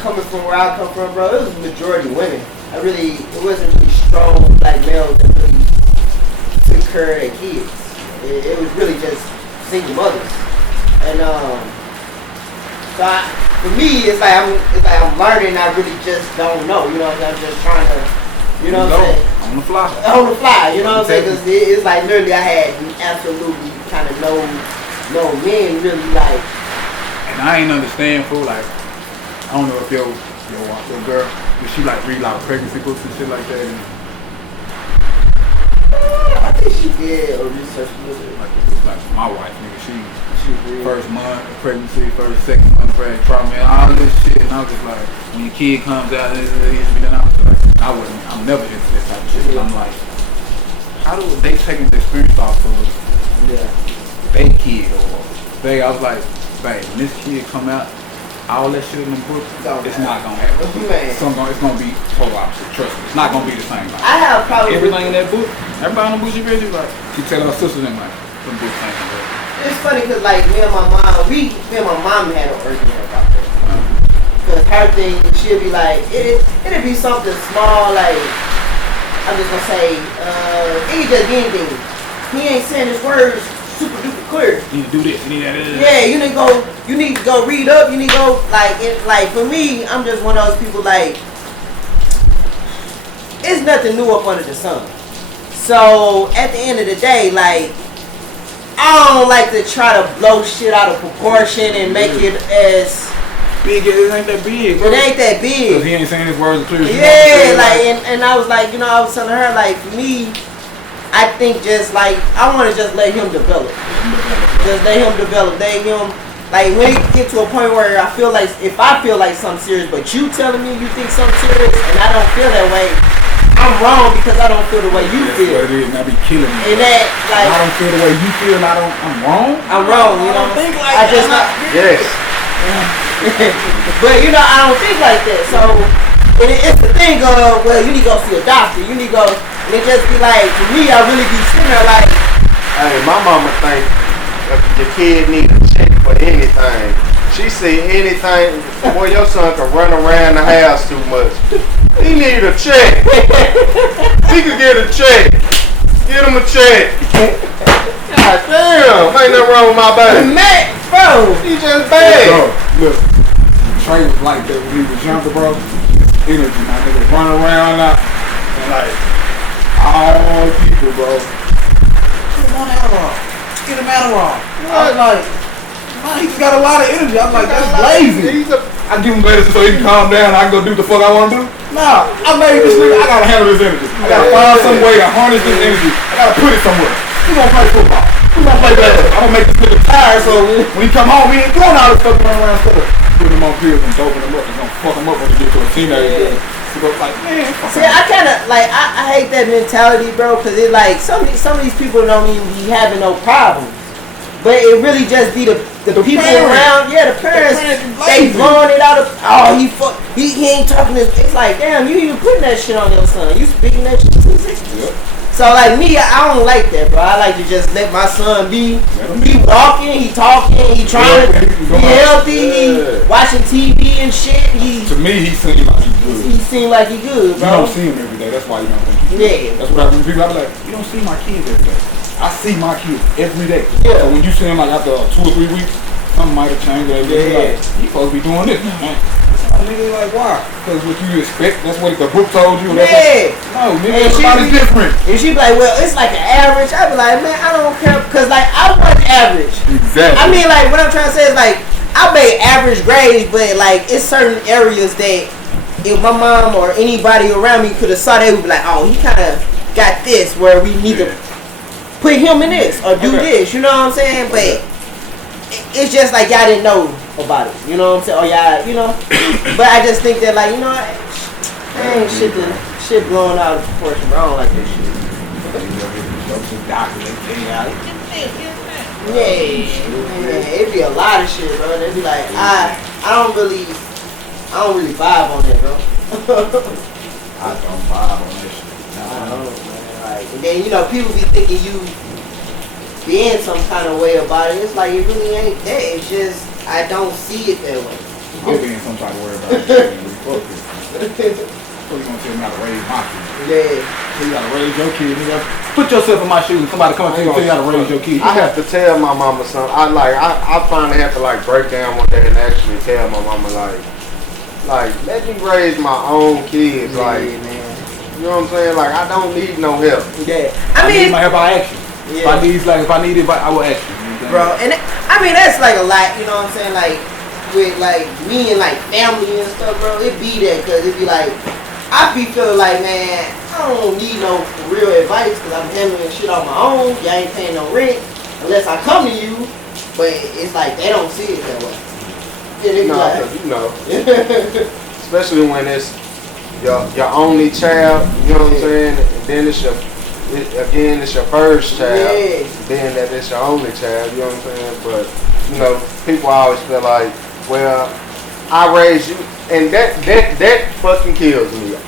coming from where I come from, bro, it was majority women. It wasn't really strong black males that really took care of their kids. It was really just single mothers. And so for me, it's like I'm learning. I really just don't know. You know what I'm saying? I'm just trying to, you know what I'm saying? On the fly. On the fly. You know what I'm saying? Because it's like literally I had absolutely kind of no men really like. And I ain't understand, fool. Like, I don't know if your girl, did she like read like pregnancy books and shit like that? And I think she did a research with it. Like my wife, nigga, she first month of pregnancy, second month of trauma, all this shit, and I was just like, when your kid comes out, it needs to be done. I'm never into this type of shit. Yeah. I'm like, how do they taking the experience off of they kid or they? I was like, babe, when this kid come out, all that shit in the book, it's not gonna happen. It's gonna be total opposite. Trust me, it's not gonna be the same. Like, I have probably everything in that book. Everybody in the book she read, like she tell her sisters and like some book things. It's funny because like me and my mom had an argument about that. Because her thing, she'd be like, it'd be something small, like I'm just gonna say, it could just be anything. He ain't saying his words super duper clear. You need to do this, you need that. Yeah, you need to go read up, you need to go like for me, I'm just one of those people like it's nothing new up under the sun. So at the end of the day, like I don't like to try to blow shit out of proportion and make it as big. It ain't that big, bro. It ain't that big. Cause he ain't saying his words clear. Yeah, like and I was like, you know, I was telling her like for me, I think just like I want to just let him develop. Just let him develop. Let him like when it get to a point where I feel like if I feel like something serious, but you telling me you think something serious and I don't feel that way. I'm wrong because I don't feel the way you feel. That's what it is, and I be killing me. And that, like, I don't feel the way you feel, and I'm wrong? I'm wrong, you know? I don't think like I just that. Yes. But, you know, I don't think like that. So, it's the thing of, well, you need to go see a doctor. You need to go, and it just be like, for me, I really be sitting there like. Hey, my mama think if your kid need a check for anything. She see anything, boy, your son can run around the house too much. He need a check. He could get a check. Get him a check. God damn, ain't nothing wrong with my baby. Man, bro, he just bad. Bro, look, Trey was like that when he was younger, bro. Energy, my nigga, running around out, and like, all people, bro. Get him on Adderall. Get him Adderall. I was like, man, he just got a lot of energy. I was like, that's lazy. I give him medicine so he can calm down and I can go do the fuck I want to do. Nah, I made this nigga, I gotta handle this energy. I gotta find some way to harness this energy. I gotta put it somewhere. We gonna play football. We gonna play basketball. I'm gonna make this nigga tired so when he come home, he ain't doing all this fucking running around stuff. Putting him on pills and doping him up. He's gonna fuck him up when he get to a teenager. So like, man, see, I kinda, like, I hate that mentality, bro, cause it like, some of these people don't even be having no problems. But it really just be the people parents. around. Yeah, the parents. They blowing it out of. Oh, he ain't talking this. It's like, damn, you even putting that shit on your son. You speaking that shit to his existence. Yep. So like me, I don't like that, bro. I like to just let my son be. He walking, he talking, he trying to be healthy. He watching TV and shit. To me, he seems like he good. He seem like he good, You bro. don't see him every day. That's why you don't think he good. Yeah. That's what I mean. People I be like, you don't see my kids every day. I see my kids every day. Yeah. So when you see him like after 2 or 3 weeks, something might have changed. Like, you supposed to be doing this, man. Nigga, like, why? Because what you expect, that's what the book told you. Yeah. No, nigga, everybody's different. And she be like, well, it's like an average. I be like, man, I don't care. Because, like, I want average. Exactly. I mean, like, what I'm trying to say is, like, I made average grades, but, like, it's certain areas that if my mom or anybody around me could have saw, they would be like, oh, he kind of got this where we need to put him in this or do this. You know what I'm saying? But it's just like y'all didn't know about it. You know what I'm saying? Or y'all, you know. But I just think that, like, you know, ain't shit blowing out of proportion, bro. I don't like that shit. Yeah, it'd be a lot of shit, bro. They'd be like, I don't really vibe on that, bro. I don't vibe on that shit. I don't know, man. Like, and then, you know, people be thinking you being some kind of way about it. It's like, it really ain't that. It's just, I don't see it that way. I'm being some type of way about it. So you gonna tell me how to raise my kid? Yeah. So you gotta raise your kid, nigga. Put yourself in my shoes. Somebody come up to you and tell you how to raise your kid. I have to tell my mama something. I finally have to like break down one day and actually tell my mama like let me raise my own kids. Yeah, like, man. you know what I'm saying? Like, I don't need no help. Yeah. I need my help. I ask you. Yeah. If I need it, I will ask you. Bro, and I mean, that's like a lot, you know what I'm saying? Like, with like me and like family and stuff, bro, it be that, cause it be like, I be feeling like, man, I don't need no real advice, cause I'm handling shit on my own. Y'all ain't paying no rent unless I come to you, but it's like they don't see it that way. Yeah, they be No, like, cause you know, especially when it's your only child, you know what I'm saying? And then it's your first child. Yeah. Then that it's your only child, you know what I'm saying? But, you know, people always feel like, well, I raised you, and that fucking kills me.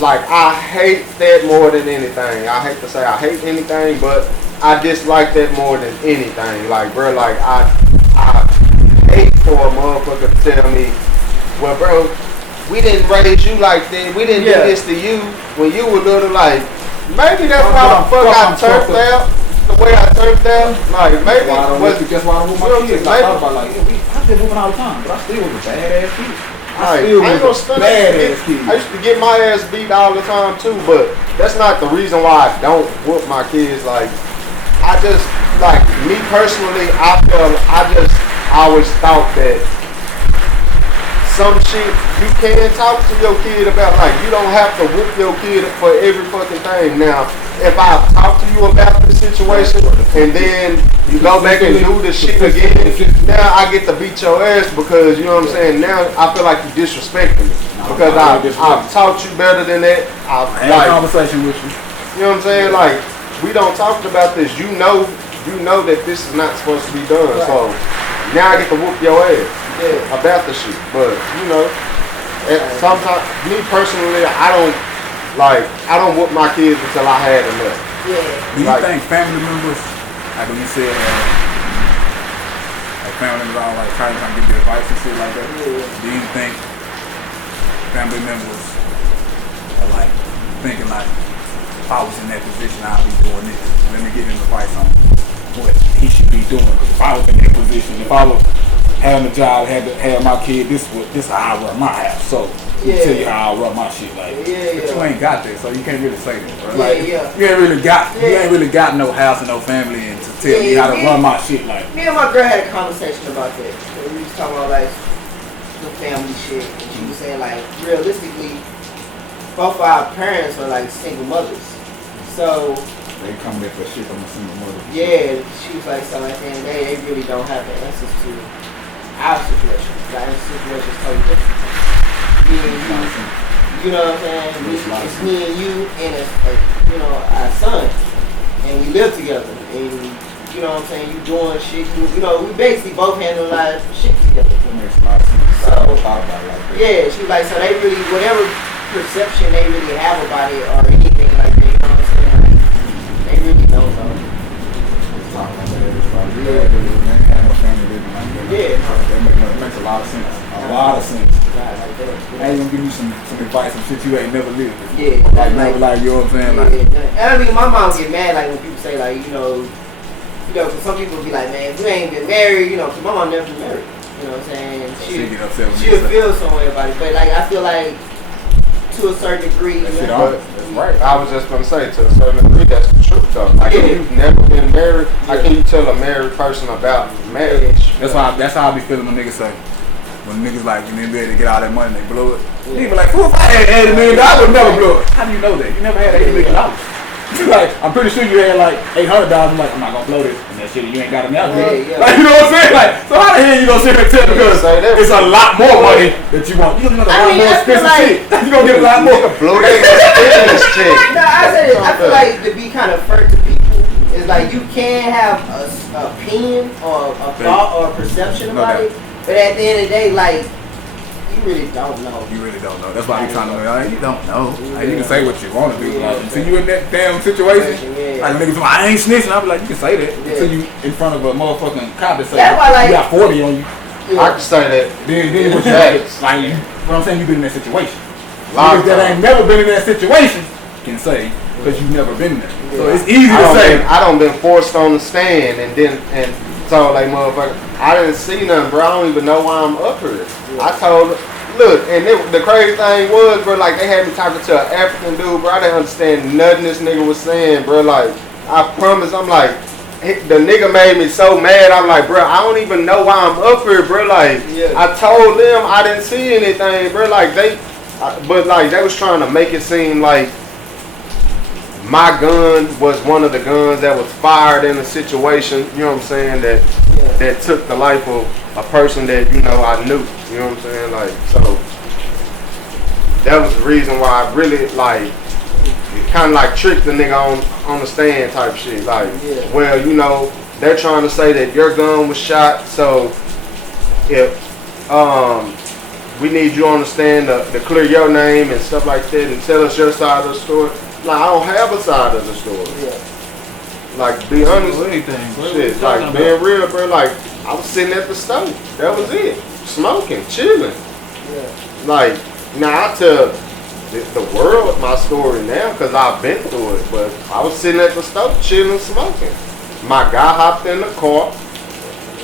Like, I hate that more than anything. I hate to say I hate anything, but I dislike that more than anything. Like, bro, like, I hate for a motherfucker to tell me, well, bro, we didn't raise you like that. We didn't do this to you when you were little. Like, maybe that's why the fuck I turned out the way I turned out. Like, maybe that's why I don't want my kids. I thought about like, I've been moving all the time, but I still was a badass kid. I used to get my ass beat all the time too, but that's not the reason why I don't whoop my kids. Like, I just, like, me personally, I always thought that some shit you can talk to your kid about. Like, you don't have to whoop your kid for every fucking thing. Now, if I talk to you about the situation and then you go back and do the shit again, now I get to beat your ass because, you know what I'm saying, now I feel like you're disrespecting me. Because I've taught you better than that. I had a conversation with you. You know what I'm saying? Like, we don't talk about this. You know that this is not supposed to be done. Right. So now I get to whoop your ass about the shit. But, you know, sometimes, me personally, I don't whoop my kids until I had enough. Yeah. Do you think family members, like when you said, like family members are like trying to give you advice and shit like that? Yeah. Do you think family members are like thinking like, if I was in that position, I'd be doing this. Let me give him advice on what he should be doing. Because if I was in that position, if I was having a job, had to have my kid, this how I run my house. So tell you how I run my shit. Like, but you ain't got that, so you can't really say that, bro. Like, you ain't really got no house and no family and to tell me how to run my shit. Like, me and my girl had a conversation about that. We was talking about like the family shit, and she was saying like, realistically, both of our parents are like single mothers, so they come back for shit from a single mother. Yeah, she was like, so at the end of the day, they really don't have the answers to our situation. Like, our situation is totally different. Me and you know what I'm saying? It's me and you and you know, our son, and we live together. And you know what I'm saying, you doing shit, you know, we basically both handle a lot of shit together. That makes a lot of sense. So, I never thought about it like that. yeah, she was like, so they really, whatever perception they really have about it or anything like that, you know what I'm saying, like, they really don't know. Talk about that, it's probably good, because they ain't have no family living like that. Yeah. That makes a lot of sense. A lot of sense. Right, like that. I ain't gonna give you some advice, some shit you ain't never lived. Yeah, Like, never, like, you know what I'm saying? Like, yeah. And I mean, my mom get mad like when people say like, you know, 'cause some people be like, man, if you ain't been married, you know, 'cause my mom never been married. You know what I'm saying? she get upset when She'll feel some way about it, but like I feel like to a certain degree, that you shit know, on. That's right. I was just gonna say, to a certain degree, that's the truth though. Like, if you've never been married, how can you tell a married person about marriage? That's how I be feeling when niggas say. When niggas like, when they be able to get all that money and they blow it. Niggas be like, fool, if I had $80 million, I would never blow it. How do you know that? You never had $80 million. Like, I'm pretty sure you had like $800. I'm like, I'm not gonna blow this. And that shit, you ain't got it now, dude. Yeah. Like, you know what I'm saying? Like, so how the hell you gonna sit here and tell me because it's a lot more money that you want. You gonna get a lot more expensive shit. You gonna get a lot more. Blow that business check. No, I feel like to be kind of fair to people is like you can have a opinion or a thought or a perception about it, but at the end of the day, like you really don't know. You really don't know. That's why I'm trying to like, you don't know. Like, you can say what you want to do. Like, until you in that damn situation, like niggas like, I ain't snitching. I be like, you can say that until you in front of a motherfucking cop that say you got 40 on you. I can say that. Then what you like, what I'm saying, you been in that situation. Niggas that ain't never been in that situation can say because you've never been there. So it's easy to say. I done been forced on the stand and told like motherfucker, I didn't see nothing, bro. I don't even know why I'm up here. I told her, look, and the crazy thing was, bro, like they had me talking to an African dude, bro. I didn't understand nothing this nigga was saying, bro. Like, I promise, I'm like, the nigga made me so mad. I'm like, bro, I don't even know why I'm up here, bro. Like, I told them I didn't see anything, bro. Like but like they was trying to make it seem like my gun was one of the guns that was fired in a situation, you know what I'm saying, that took the life of a person that, you know, I knew, you know what I'm saying, like, so that was the reason why I really, like, kind of like tricked the nigga on the stand type shit, like, well, you know, they're trying to say that your gun was shot, so if, we need you on the stand to clear your name and stuff like that and tell us your side of the story. Like, I don't have a side of the story. Like, be honest with anything. Shit, like, being real, bro, like, I was sitting at the stove. That was it. Smoking, chilling. Like, now I tell the world my story now because I've been through it. But I was sitting at the stove, chilling, smoking. My guy hopped in the car.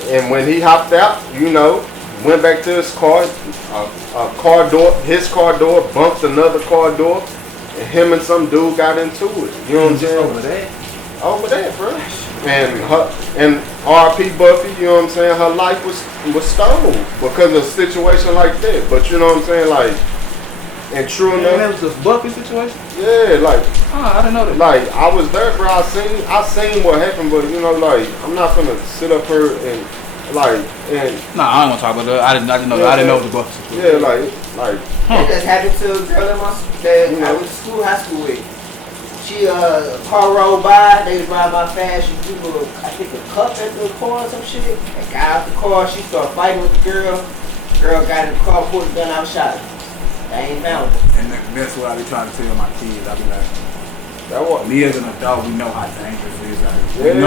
And when he hopped out, you know, went back to his car. His car door bumped another car door. And him and some dude got into it. You know what I'm saying? Over there, bro. And R.P. Buffy, you know what I'm saying? Her life was stolen because of a situation like that. But you know what I'm saying? Like, and true enough. That was the Buffy situation? Yeah, like. Oh, I didn't know that. Like, I was there, bro. I seen what happened, but you know, like, I'm not gonna sit up here and like and. Nah, I don't want to talk about that. I didn't know. I didn't know it was the Buffy situation. Yeah, like. That just happened to a girl that I went to high school with. She car rolled by, they was riding by fast, she threw I think a cup at the car or some shit. They got out the car, she started fighting with the girl. Girl got in the car, pulled the gun out, shot her. They ain't found her. And that's what I be trying to tell my kids. I be like, me as an adult, we know how dangerous it is. Like, we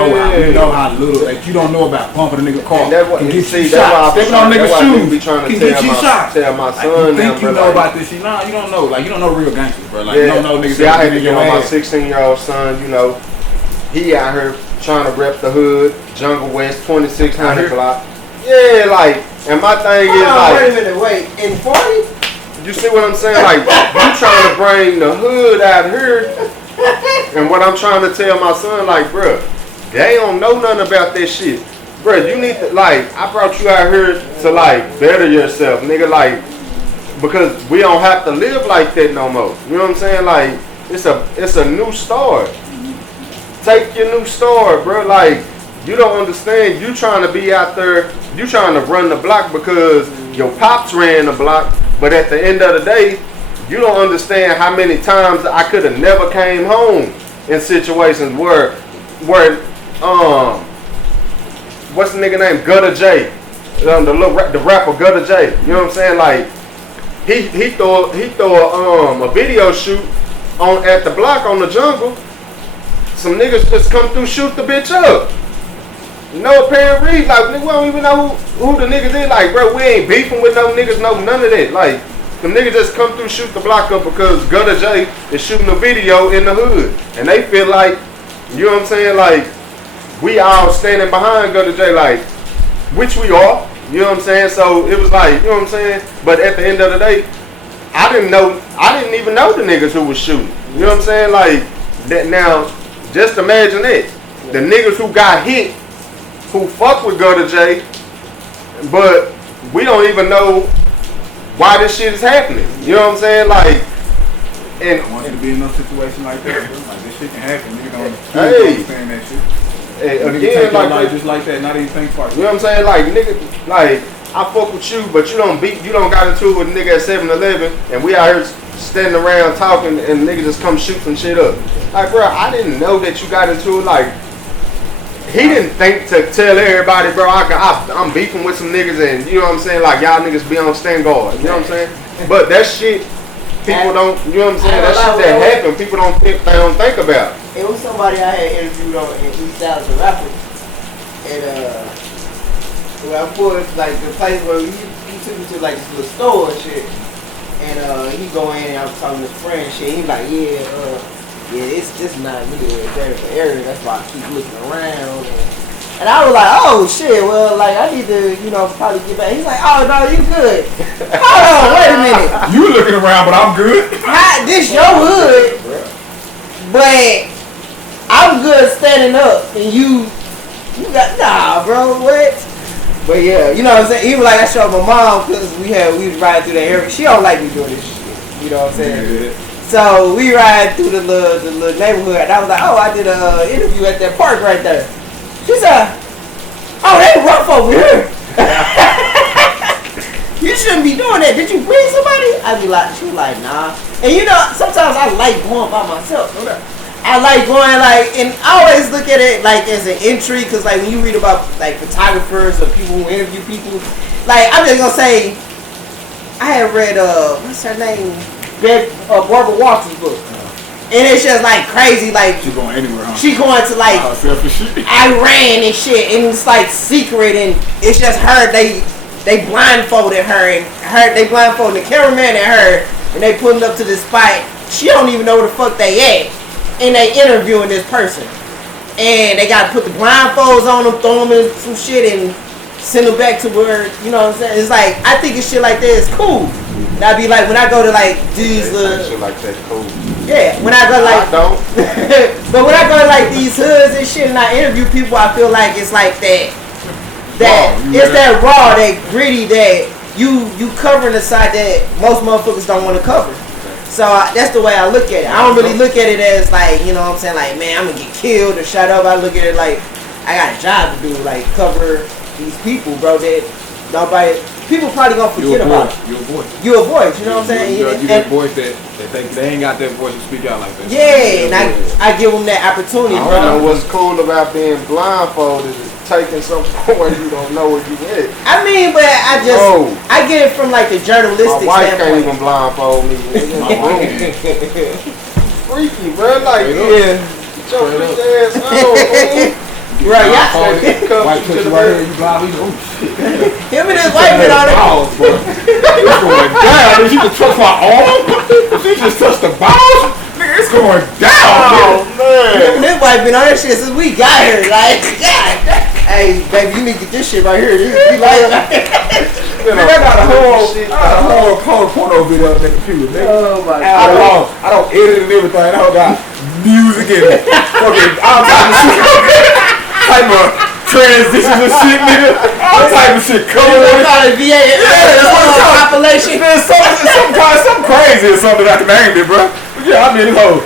know how little, like, you don't know about bumping a nigga car. Can get you shot. Stepping on niggas' shoes can get you shot. Tell my son, like, you think you know about this shit? Nah, you don't know. Like, you don't know real gangsters, bro. Like, you don't know niggas. See, I had to get on my 16-year-old son. You know, he out here trying to rep the hood, Jungle West, 2600 block. Yeah, like, and my thing is like, wait a minute, wait, in 40? You see what I'm saying? Like, you trying to bring the hood out here. And what I'm trying to tell my son, like, bro, they don't know nothing about this shit. Bro, you need to, like, I brought you out here to, like, better yourself, nigga, like, because we don't have to live like that no more. You know what I'm saying? Like, it's a new start. Take your new start, bro. Like, you don't understand. You trying to be out there, you trying to run the block because your pops ran the block, but at the end of the day, you don't understand how many times I could have never came home in situations where what's the nigga name? Gutter J. The rapper Gutter J. You know what I'm saying? Like, he throw a video shoot on at the block on the jungle. Some niggas just come through, shoot the bitch up. No apparent reason. Like, nigga, we don't even know who the niggas is. Like, bro, we ain't beefing with no niggas, no none of that. Like, them niggas just come through, shoot the block up because Gutter J is shooting a video in the hood. And they feel like, you know what I'm saying? Like, we all standing behind Gutter J, like, which we are. You know what I'm saying? So it was like, you know what I'm saying? But at the end of the day, I didn't even know the niggas who was shooting. You know what I'm saying? Like, that now, just imagine it. The niggas who got hit, who fuck with Gutter J, but we don't even know why this shit is happening. You know what I'm saying? Like, and I want you to be in no situation like that, bro. Like, this shit can happen. Nigga don't understand that shit. Again, like just like that, not even think twice. You know what I'm saying? Like, nigga, like, I fuck with you, but you don't got into it with a nigga at 7-Eleven, and we out here standing around talking, and nigga just come shoot some shit up. Like, bro, I didn't know that you got into it. Like, he didn't think to tell everybody, bro, I'm beefing with some niggas, and you know what I'm saying? Like, y'all niggas be on stand guard. You know what I'm saying? But that shit, people don't, you know what I'm saying? That shit that happen, people don't think about. It was somebody I had interviewed on in East Dallas, a rapper, and I pulled like the place where he took me to like this little store and shit, and he go in and I was talking to his friend and shit. He like, it's just not really a very good area. That's why I keep looking around. And I was like, oh shit, well, like I need to, probably get back. He's like, oh no, you good. Hold on, wait a minute. You looking around, but I'm good. This your hood, but I'm good standing up, and you got, nah, bro, what? But yeah, you know what I'm saying? Even like I showed my mom, because we was riding through that area. She don't like me doing this shit, you know what I'm saying? Yeah. So we ride through the little neighborhood, and I was like, oh, I did an interview at that park right there. She said, oh, they rough over here. You shouldn't be doing that. Did you bring somebody? She was like, nah. And sometimes I like going by myself. I like going and I always look at it like as an entry, because like when you read about like photographers or people who interview people, like I'm just gonna say, I had read what's her name, Barbara Walters' book, and it's just like crazy, like she going anywhere, huh? She going to like Iran and shit, and it's like secret, and it's just her. They blindfolded her, and they blindfolded the cameraman and her, and they put up to this spot. She don't even know where the fuck they at. And they interviewing this person, and they got to put the blindfolds on them, throw them in some shit, and send them back to where, you know what I'm saying? It's like, I think it's shit like that is cool. That'd be like when I go to like these shit like that's cool. Yeah, when I go like I don't. but when I go to like these hoods and shit, and I interview people, I feel like it's like that it's that raw, that gritty, that you covering the side that most motherfuckers don't want to cover. So that's the way I look at it. I don't really look at it as like, you know what I'm saying, like, man, I'm gonna get killed or shot up. I look at it like I got a job to do, like cover these people, bro, that people probably gonna forget about. You're a voice, you know what I'm saying? You that voice that they ain't got that voice to speak out like that. Yeah, and I give them that opportunity, bro. I don't know what's cool about being blindfolded is taking something where you don't know where you at. I mean, but I get it from like the journalistic my wife standpoint. can't even blindfold me. Freaky, bro. Like, get your freaky ass on, Right, yeah. White pussy right here, you blind. Him and his wife been on it. Balls, bro. It's going down. She just touched my arm. She just touched the balls. Nigga, it's going down. Oh, man. Him and his wife been on that shit since we got here. Like, God. Hey, baby, you need to get this shit right here. You like I got a whole porno video on the computer, nigga. Oh my God. I don't edit and everything. I don't got music in it. Okay, all type of transitions and shit, nigga. All type of shit coming on it. Call it VA. Population. There's something crazy or something I can name it, bro. But yeah, I mean, this whole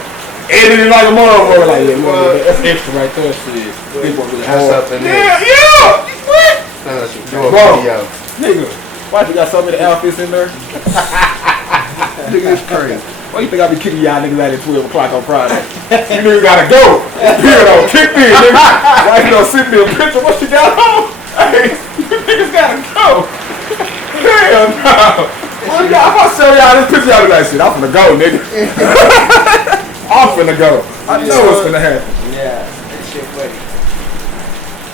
editing like a motherfucker. Like, yeah, that's extra right there. Shit. That's something. Yeah. What? Bro, nigga, why you got so many outfits in there? Nigga, it's crazy. Why you think I be kicking y'all niggas out at 12 o'clock on Friday? You niggas gotta go. Here don't kick me, nigga. Why you don't send me a picture? What you got on? show y'all this picture, y'all be like, shit, I'm finna go, nigga. I'm finna go. I know what's finna happen. Yeah, that shit funny.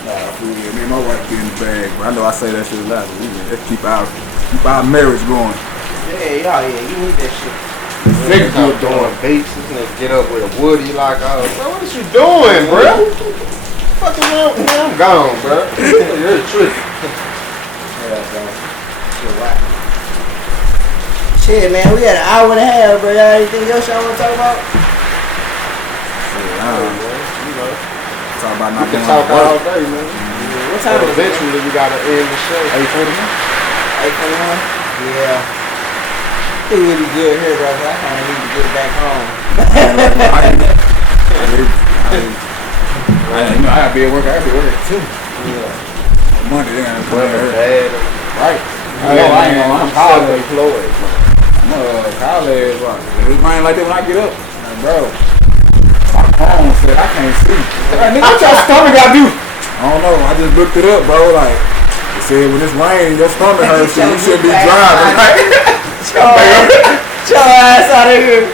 Nah, fool, yeah, me and my wife be in the bag, but I know I say that shit a lot, but let's keep our marriage going. Yeah, you need that shit. Niggas out doing beats, this nigga get up with a woody like, oh, bro, what is you doing, bro? Fucking wrong, man, I'm gone, bro. You're tripping. Yeah, bro. Shit, wow. Shit, man, we had an hour and a half, bro. Y'all anything else y'all want to talk about? Shit, I don't know. You know, Talk about we not can going talk to work. all day, man. What time But is it? eventually we gotta end the show. 8:41? 8:41? Yeah. It would be good here, bro, 'cause I kind of need to get back home. You know, I gotta be at work. I gotta be at work too. Yeah. Monday, they gotta come Weather here. bad. Right. I ain't gonna, I'm college employed, man. College, like, it rain like that when I get up. Like, bro, my phone said I can't see. Like, nigga, what your stomach gotta do? I don't know. I just looked it up, bro. Like, it said when it's raining, your stomach hurts, so you shouldn't be driving. Your ass out of here.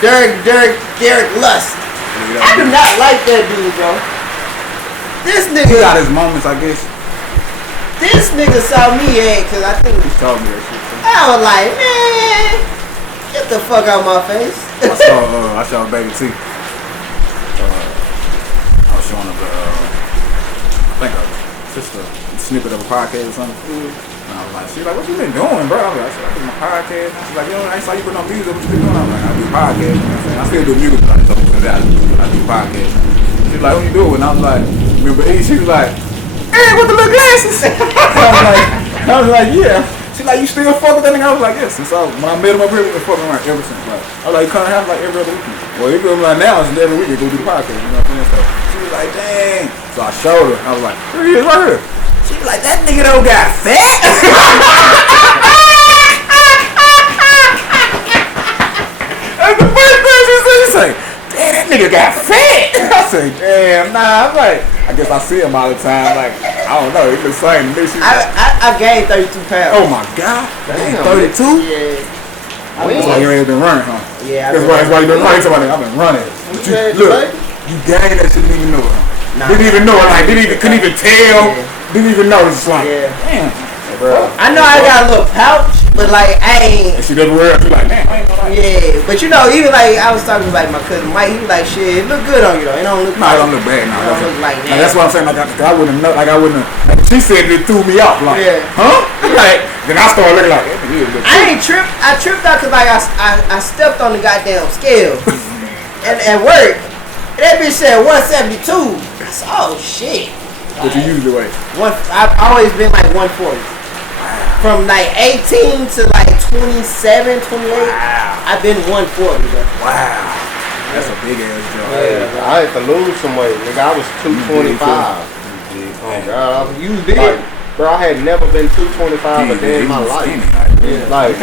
Derek Lust. I do not like that dude, bro. This He nigga, got his moments, I guess. this nigga saw me at, cause I think He told me that shit. I was like, man, get the fuck out my face. I saw Baby T. I was showing her I think just a snippet of a podcast or something. And I was like, she's like, what you been doing, bro? I was like, I do my podcast. She's like, yo, I saw you put on music. What you been doing? I was like, I do podcast. You know what I'm saying? I still do music, but I do podcast. She's like, what you doing? And I was like, remember E? She was like, hey, with the little glasses. I was like, yeah. She's like, you still fuck with that nigga? I was like, yes. And so when I met him up here, we've been fucking around ever since. Like, I was like, you come to house like every other weekend. Well, if it was like now, it's every weekend, go do the podcast. You know what I'm saying? So she was like, dang. So I showed her. I was like, here he is right here. She was like, that nigga don't got fat. That's the first thing she said. She said, damn, that nigga got fat. I said, damn, nah. I'm like, I guess I see him all the time. Like, I don't know. He the same to me. I gained 32 pounds. Oh my God. Damn. 32? Yeah. That's why you ain't been running, huh? Yeah. That's why you been running. Somebody, I've been running. But you, look, you gained that shit, didn't even know it, huh? Nah. Didn't even know it. Like, couldn't even tell. Yeah. Didn't even know. It's just like, Yeah. damn. Bro. I know I got a little pouch, but like I ain't. And she doesn't wear it. She's like, man, I ain't know that. Yeah, but you know, even like I was talking to like my cousin Mike, he was like, shit, it look good on you though. It don't look. No, it don't look bad. No, It don't look like that. that's what I'm saying. Like, I wouldn't know. Like, I wouldn't have. Like, she said it threw me off. Like, Yeah. huh? Like, then I started looking like, that nigga look I ain't tripped. I tripped out because like I stepped on the goddamn scale, and at work, and that bitch said 172. I said, oh shit. what you usually weigh. I've always been like 140. From like 18 to like 27, 28, I've been 140, bro. Wow. That's a big ass job. Yeah, I had to lose some weight, nigga. I was 225. Oh God, You big? like, bro, I had never been 225 a day in my life. Like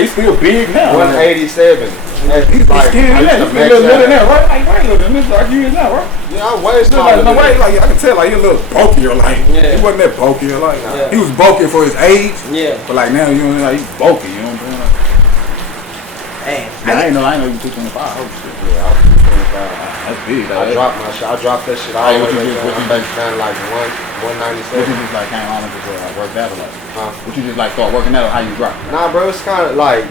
He's still big now. 187. He's Like, skinny I used now. to He's max still little out. now, right? Like, way little than this, like you is now, right? Yeah, I way Like, smaller no than way, that. like I can tell, like he a little bulkier, like Yeah. he wasn't that bulkier, like Yeah. he was bulkier for his age, Yeah. but like now you know, like he's bulky, you know what I'm saying? Like, Hey, I ain't know you 225. Oh shit, Yeah, I was 225. that's big. I dropped my shit. I dropped that shit all Hey, the what you way do- down. what I'm you back do? down to like What you 197. just like came on and just worked out or like? Huh? What you just like start working out or how you drop? Nah, bro, it's kind of like,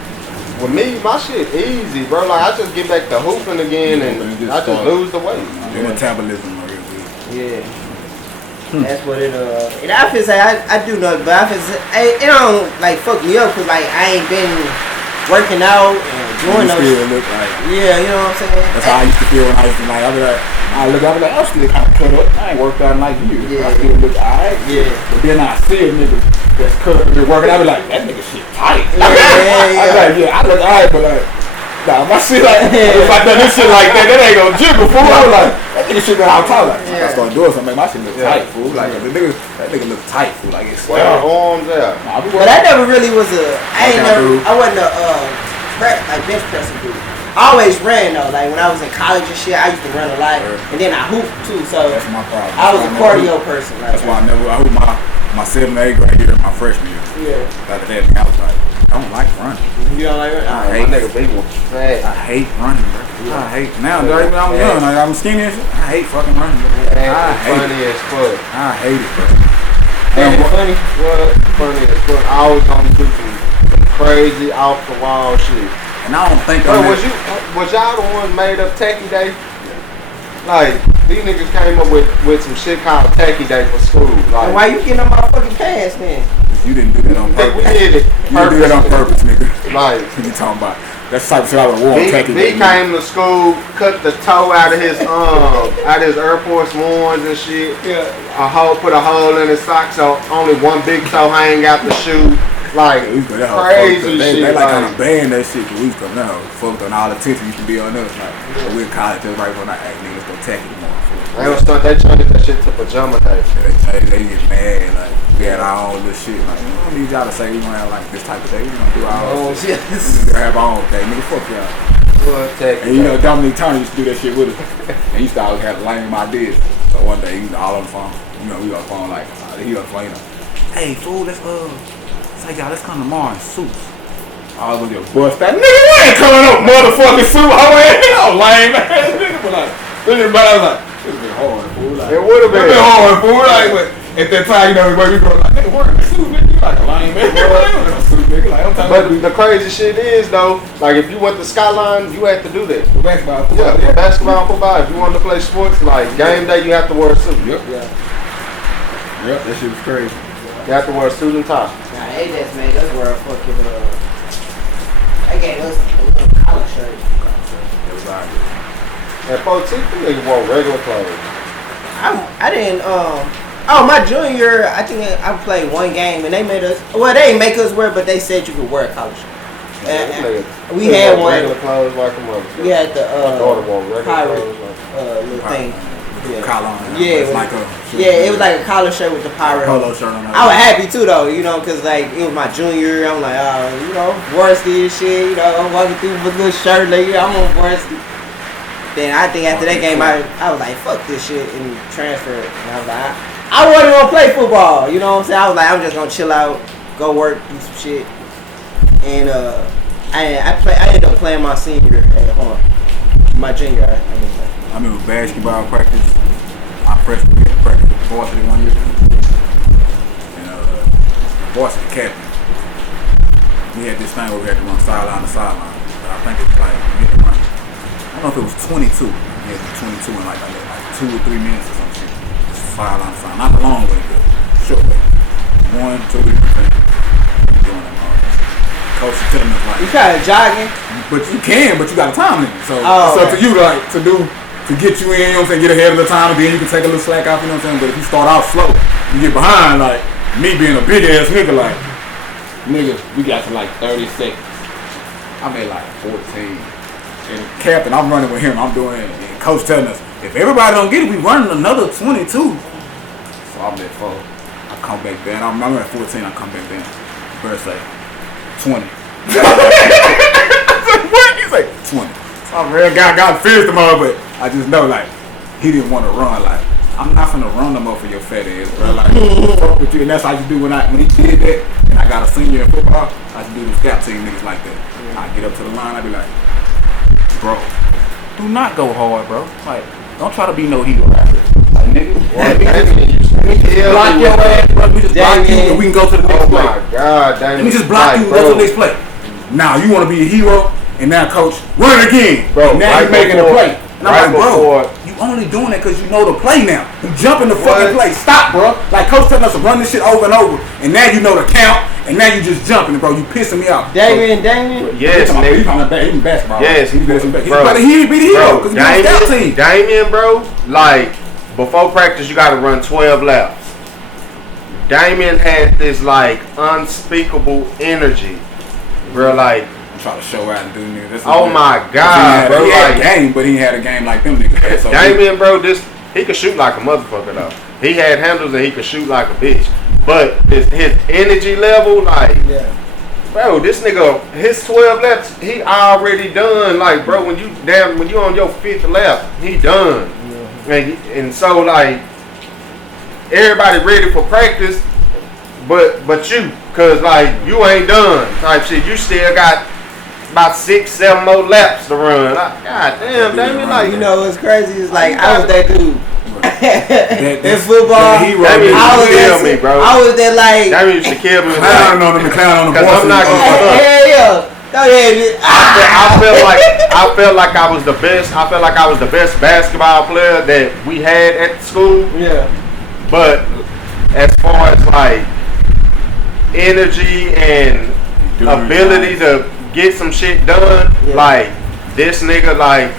with me, my shit easy, bro. Like, I just get back to hooping again and I just lose the weight. Your metabolism, like yeah. That's what it and I feel like I do know, but I feel it don't like fuck me up because like I ain't been working out and doing those. still look like. Yeah, you know what I'm saying. That's how I used to feel when I used to like. I be like, I be like, I'm still kind of cut up. I ain't worked out in like years. Yeah. I still look alright. Yeah. But then I see a nigga that's cut up and working. I be like, that nigga shit tight. Yeah, yeah. I be like, yeah, I look alright, but like, nah, my shit like, if I done this shit like that, that ain't gonna jiggle, fool. I was like, that nigga shit got how tight. Like, I start doing something, make my shit look tight, fool. Like, that nigga look tight, fool. Like, it's Where the arms at? Nah, I be But I never really was dude. I wasn't a press like bench pressing dude. I always ran though. Like when I was in college and shit, I used to run a lot, and then I hooped too. So That's my problem. I was a cardio person. Like, That's why I hooped my 7th, 8th grade year and my freshman year. Yeah. After that, I was like, I don't like running. You don't like running? I hate my nigga B was fat. I hate running, bro. I hate now. Dirty, I'm young. Like, I'm skinny and shit. I hate fucking running, bro. I hate funny it. as fuck. I hate it, bro. Funny. What? Funny as fuck. I was gonna do some crazy off the wall shit. And I don't think Bro, was y'all the ones made up Techie Day? Like, these niggas came up with some shit called Techie Day for school. Like, Why you getting on my fucking pants then? You didn't do that on we purpose. did it. You didn't do that on purpose, nigga. Like, What you talking about? That's the type of shit I would want. he came to school, cut the toe out of his Air Force Ones and shit. Yeah. Put a hole in his sock so only one big toe hang out the shoe. Like, crazy they, shit. They like kind of banned that shit because we used to know. Fucked on all the attention used to be on us. Like, we're in college, just right when I act niggas go tech anymore. They changed that shit to pajama day. They get mad, like, we had our own little shit. Like, we don't need y'all to say we gonna have like this type of day. We gonna do our own shit. We gonna have our own day. Nigga, fuck y'all. And you know, Dominique Turner used to do that shit with us. And he used to always have lame ideas. So one day, he was all on the phone. You know, we on the phone like, he on the phone, you know. Hey, fool, let's say, y'all, let's come tomorrow in suits. I was gonna get bust that. Nigga, we ain't coming up motherfucking suit. Lame ass nigga. But like, everybody was like, it's been hard, fool. Like, It would have been. It's been hard, fool. Like, but at that time, you know, the way we go, like, nigga, wearing a suit, nigga. You like a lame man. Suit, nigga. Like, I'm But the crazy shit is though, like if you went to Skyline, you had to do that. for basketball. Yeah, for basketball, football. If you wanted to play sports, like game day, you have to wear a suit. Yep, that shit was crazy. You have to wear a suit and tie. Nah, they just made us wear a fucking they gave us a little collar shirt. It was all good. And 14, they wore regular clothes. I didn't my junior year, I think I played one game and they made us they didn't make us wear, but they said you could wear a collar shirt. We had one. Regular clothes like a mother. We had the My daughter wore regular pirate clothes. little thing. Yeah. Collar on it. Yeah, It's like a it was like a collar shirt with the pirate. polo shirt on it. I was happy too though, you know, cause like it was my junior year. I'm like, you know, varsity and shit. You know, I'm walking through with a little shirt, like, I'm on varsity. Then I think after that game, I was like, fuck this shit and transferred. And I was like, I wasn't gonna play football. You know what I'm saying? I was like, I'm just gonna chill out, go work, do some shit. And I ended up playing my senior at home. My junior, I didn't play. I remember basketball practice. My freshman year practice with varsity one year. And varsity captain. We had this thing where we had to run sideline to sideline. But I think it was like, we had to run. I don't know if it was 22. We had to do 22 in like 2 or 3 minutes or some shit. Sideline to sideline. Not the long way, but short way. 1, 2, 3 minutes. Doing that hard. Coach is telling us like, You kind of jogging. but you can, but you got a time limit. So Oh, it's up to you like to get you in, you know what I'm saying, get ahead of the time, and then you can take a little slack off, you know what I'm saying? But if you start off slow, you get behind, like me being a big ass nigga, like, nigga, we got to like 30 seconds. I made like 14. And captain, I'm running with him, I'm doing it. And coach telling us, if everybody don't get it, we running another 22. So I'm at 4. I come back there, and I'm at 14, I come back there. Bird say, 20. What? He's like, 20. Some real guy got fierce tomorrow, but I just know, like, he didn't want to run. Like, I'm not finna run no more for your fat ass, bro. Like, fuck with you. And that's how you do when he did that, and I got a senior in football, I used to do the scout team niggas like that. I get up to the line, I be like, bro, do not go hard, bro. Like, don't try to be no hero after. Like, nigga, block your ass, bro. We just block you, and we can go to the next play. Oh my God, Damien. Let me just block you, go to the next play. Now, you want to be a hero, and now, coach, run it again. Bro, and now right you're making before- a play. And right I'm like, bro, before- you only doing it because you know the play now. You jump in the What? fucking play. Stop, bro. Like, coach telling us to run this shit over and over, and now you know the count, and now you just jumping, bro. You pissing me off. Damien. Yes, He's nigga. talking about basketball. Yes, he's better than bro. But he be the hero Bro, because he's on the scout team. Damien, bro, like, before practice, you got to run 12 laps. Damien had this, like, unspeakable energy. Bro, like, I'm trying to show out and do niggas. oh my God, bro. He had Like, a game, but he had a game like them niggas. So Damien, bro, he could shoot like a motherfucker, though. He had handles and he could shoot like a bitch. But his energy level, like, Yeah. bro, this nigga, his 12 laps, he already done. Like, bro, when you on your 5th lap, he done. And so, like, everybody ready for practice. but you, cause like you ain't done type shit. You still got about 6-7 more laps to run. God damn, Damien, like you know what's crazy is like I was that dude. In football, I was that like that used to kill me. Clown on the Cause I'm not gonna hell yeah. I felt like I was the best. I felt like I was the best basketball player that we had at the school. Yeah. But as far as like energy and ability to get some shit done, like this nigga, like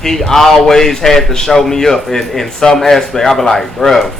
he always had to show me up in some aspect. I be like, bro,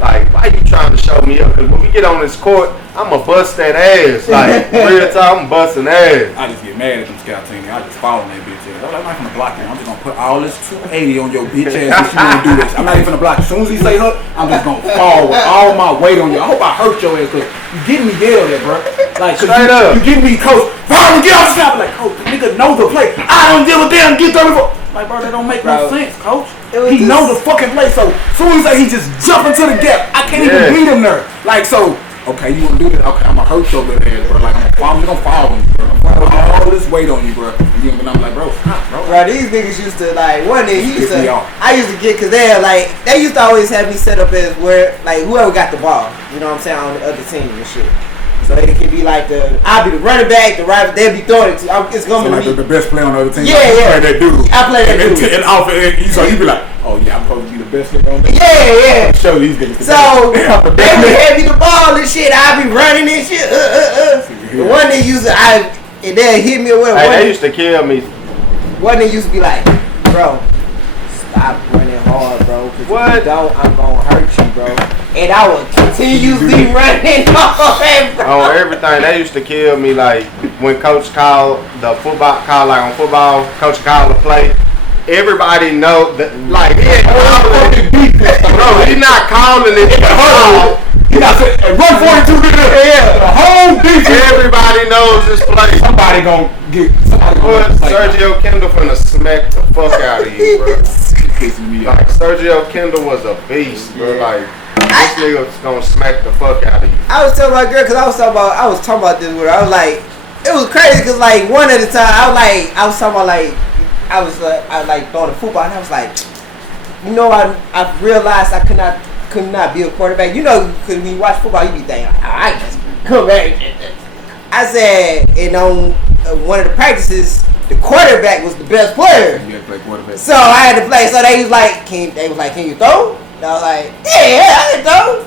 like why you trying to show me up? Cause when we get on this court, I'ma bust that ass. Like real time, I'm busting ass. I just get mad at them scout team. I just follow that bitch ass. I'm not gonna block him. I'm just gonna put all this 280 on your bitch ass if you wanna do this. I'm not even gonna block. As soon as he say her, I'm just gonna fall with all my weight on you. I hope I hurt your ass because you getting me yelled at, bro. Like straight up. You getting me, coach. Follow, get off the snap. Like, coach, the nigga know the play. I don't give a damn. Get 34. Like, bro, that don't make no sense, coach. He know the fucking play. So as soon as he just jump into the gap, I can't even beat him there. Like so. Okay, you wanna do this? Okay, I'm gonna hurt your little ass, bro. Like I'm gonna fall on you, bro. I'm gonna put all this weight on you, bro. And I'm like, bro, stop, bro. Bro, these niggas used to like one day I used to get cause they used to always have me set up as where like whoever got the ball, you know what I'm saying, on the other team and shit. So it can be like I'll be the running back, the right, they'll be throwing it to it's gonna be like the best player on the other team. Yeah, like, yeah. Play that dude. I play that dude. And offense, so you be like, oh yeah, I'm supposed to be the best player on the team. Yeah. Show these niggas. So they would hand me the ball and shit. I be running and shit. The one that used to and they'll hit me or whatever. Hey, they used to kill me. One that used to be like, bro, stop running hard, bro. Cause what? If you don't, I'm gonna hurt you, bro. And I would continuously running hard, bro. On everything. They used to kill me like when coach called the football call, like on football, coach called the play. Everybody know that like he ain't calling it. Bro, he not calling it. He not saying run 42 nigga. Yeah. The whole defense. Everybody knows this play. Somebody gonna get Sergio Kendall finna smack the fuck out of you, bro. Like Sergio Kendall was a beast, bro. Like this nigga's gonna smack the fuck out of you. I was telling my girl because I was talking about this with her. I was like, it was crazy because like one at a time I was talking about like I was throwing the football and I was like, you know, I realized I could not be a quarterback. You know, because when you watch football, you be thinking, like, I just come back. I said, and on one of the practices, the quarterback was the best player. You had to play quarterback. So I had to play. So they was like, can you throw? And I was like, yeah, I can throw.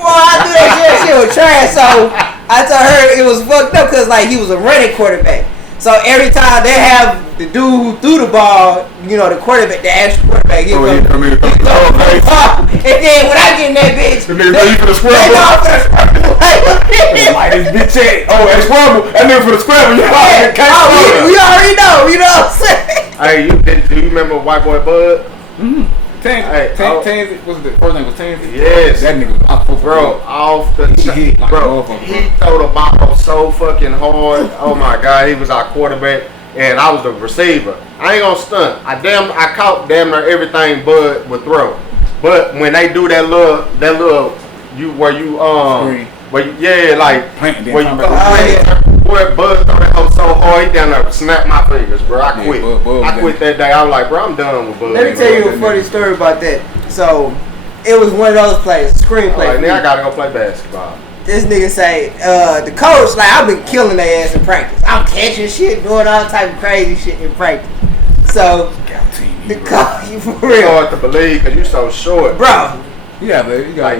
Well, I do that shit was trash. So I told her it was fucked up because like he was a running quarterback. So every time they have the dude who threw the ball, you know, the quarterback, the actual quarterback, and then when I get in that bitch, the nigga throw you for the scramble. Like this bitch ass. Oh, that scramble. That nigga for the scramble. We already know. You know what I'm saying? Hey, do you remember White Boy Bud? Mm-hmm. Tansy, was the first name was Tansy? Yes. That nigga was off the bro, off the he throw the ball so fucking hard. Oh my god, he was our quarterback and I was the receiver. I ain't gonna stunt. I caught damn near everything Bud would throw. But when they do that little boy, Bud throw that hoe so hard, he down there snap my fingers, bro. I quit. I quit that day. I was like, bro, I'm done with Bud. Let me tell you a funny story about that. So, it was one of those plays, screenplay. Like, nigga, I gotta go play basketball. This nigga say, the coach, like, I've been killing their ass in practice. I'm catching shit, doing all type of crazy shit in practice. So, the coach, you for real. It's hard to believe because you so short. Bro. Yeah, man. You got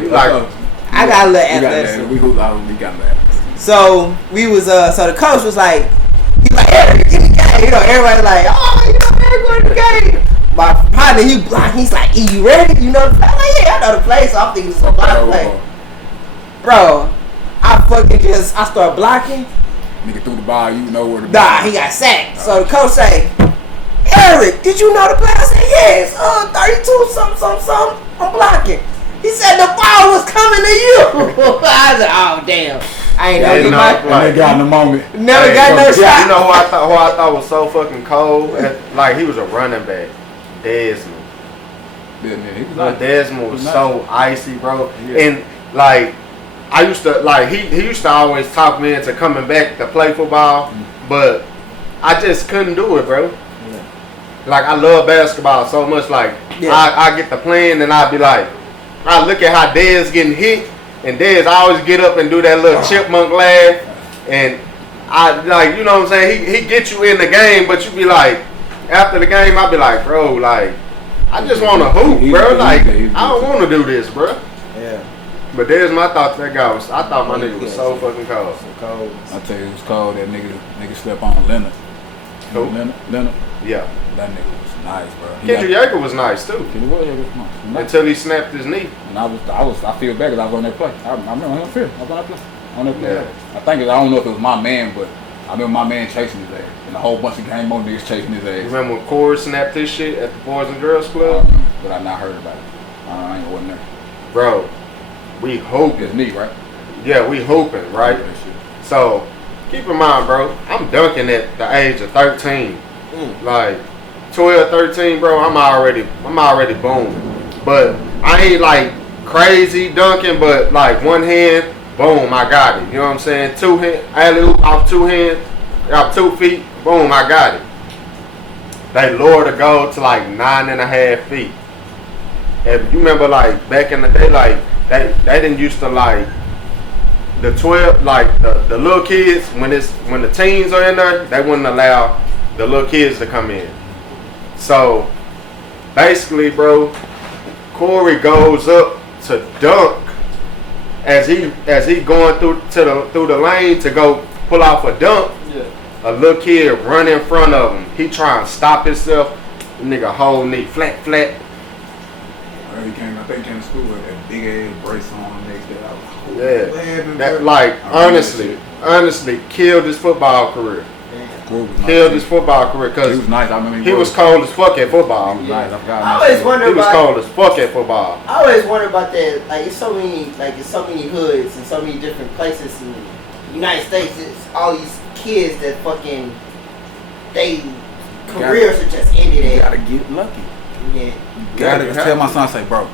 I got a little athleticism. We got that. So we was so the coach was like, he's like, Eric, get in the game. You know, everybody like, oh, you know, Eric, go in the game. My partner, he blocked. He's like, you ready? You know the play? I'm like, yeah, I know the play. So I'm thinking it's a block play. Bro, I start blocking. Nigga threw the ball, you know where the ball. Nah, he got sacked. So the coach say, Eric, did you know the play? I said, yes. 32 something. I'm blocking. He said the ball was coming to you. I said, oh damn. I ain't know they got in the moment. Never got no shot. You know who I thought was so fucking cold? Like he was a running back. Desmond. Yeah, man, Desmond was so icy, bro. Yeah. And like I used to like he used to always talk me into coming back to play football, but I just couldn't do it, bro. Yeah. Like I love basketball so much. Like I get the playing and I'd be like, I look at how Dez getting hit, and Dez always get up and do that little chipmunk laugh, and I like, you know what I'm saying? He gets you in the game, but you be like, after the game, I be like, bro, like I just want to hoop, bro. Like I don't want to do this, bro. Yeah. But there's my thought to that guy. I thought my nigga was so fucking cold. So cold. I tell you, it was cold. That nigga slept on Leonard. Who? Leonard. Yeah. That nigga was nice, bro. Kendrick Yeager was nice too. Nice. Until he snapped his knee. And I feel bad because I was on that play. I remember on that field. I was on that play. On that play. Yeah. I don't know if it was my man, but I remember my man chasing his ass. And a whole bunch of game mode niggas chasing his ass. Remember when Corey snapped his shit at the Boys and Girls Club? But I not heard about it. I ain't wasn't there. Bro, we hooping. His knee, right? Yeah, we hooping, right? So, keep in mind, bro, I'm dunking at the age of 13. Like, 12, 13, bro, I'm already boom. But I ain't like crazy dunking, but like one hand, boom, I got it. You know what I'm saying? Two hand, alley-oop off 2 hands, off 2 feet, boom, I got it. They lowered the goal to like 9.5 feet. And you remember like back in the day, like they didn't used to like the 12, like the little kids, when the teens are in there, they wouldn't allow the little kids to come in. So basically, bro, Corey goes up to dunk as he going through the lane to go pull off a dunk. Yeah. A little kid run in front of him. He trying to stop himself. The nigga whole knee flat. I think he came to school with that big ass brace on next day. Yeah. That like honestly killed his football career. Killed his football career because he was nice. I remember he was cold as fuck at football. Nice. I always wonder he was cold as fuck at football. I always wonder about that. Like it's so many hoods and so many different places in the United States. It's all these kids that fucking careers are just ended. You gotta get lucky. Yeah. You gotta tell my son, say, bro,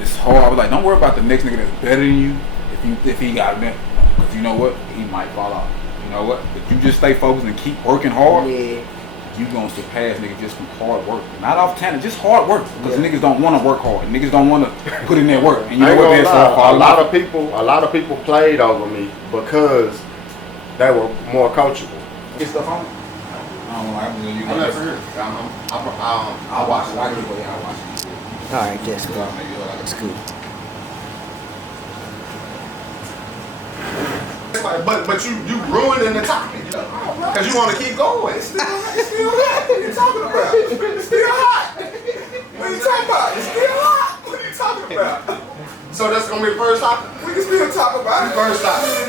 it's hard. I was like, don't worry about the next nigga that's better than you if he got it. Because you know what? He might fall off. You know what? If you just stay focused and keep working hard, you gonna surpass niggas just from hard work. Not off talent, just hard work. Because niggas don't want to work hard. Niggas don't want to put in their work. And you know what? A lot of people played over me because they were more coachable. Get stuff on. I don't know. I'm never heard. I'll watch it. I'll watch it. All right, that's cool. That's cool. But you ruining the topic, because you want to keep going. It's still hot. What are you talking about? It's still hot. What are you talking about? It's still hot. What are you talking about? So that's gonna be the first topic. We can still talk about it. First topic.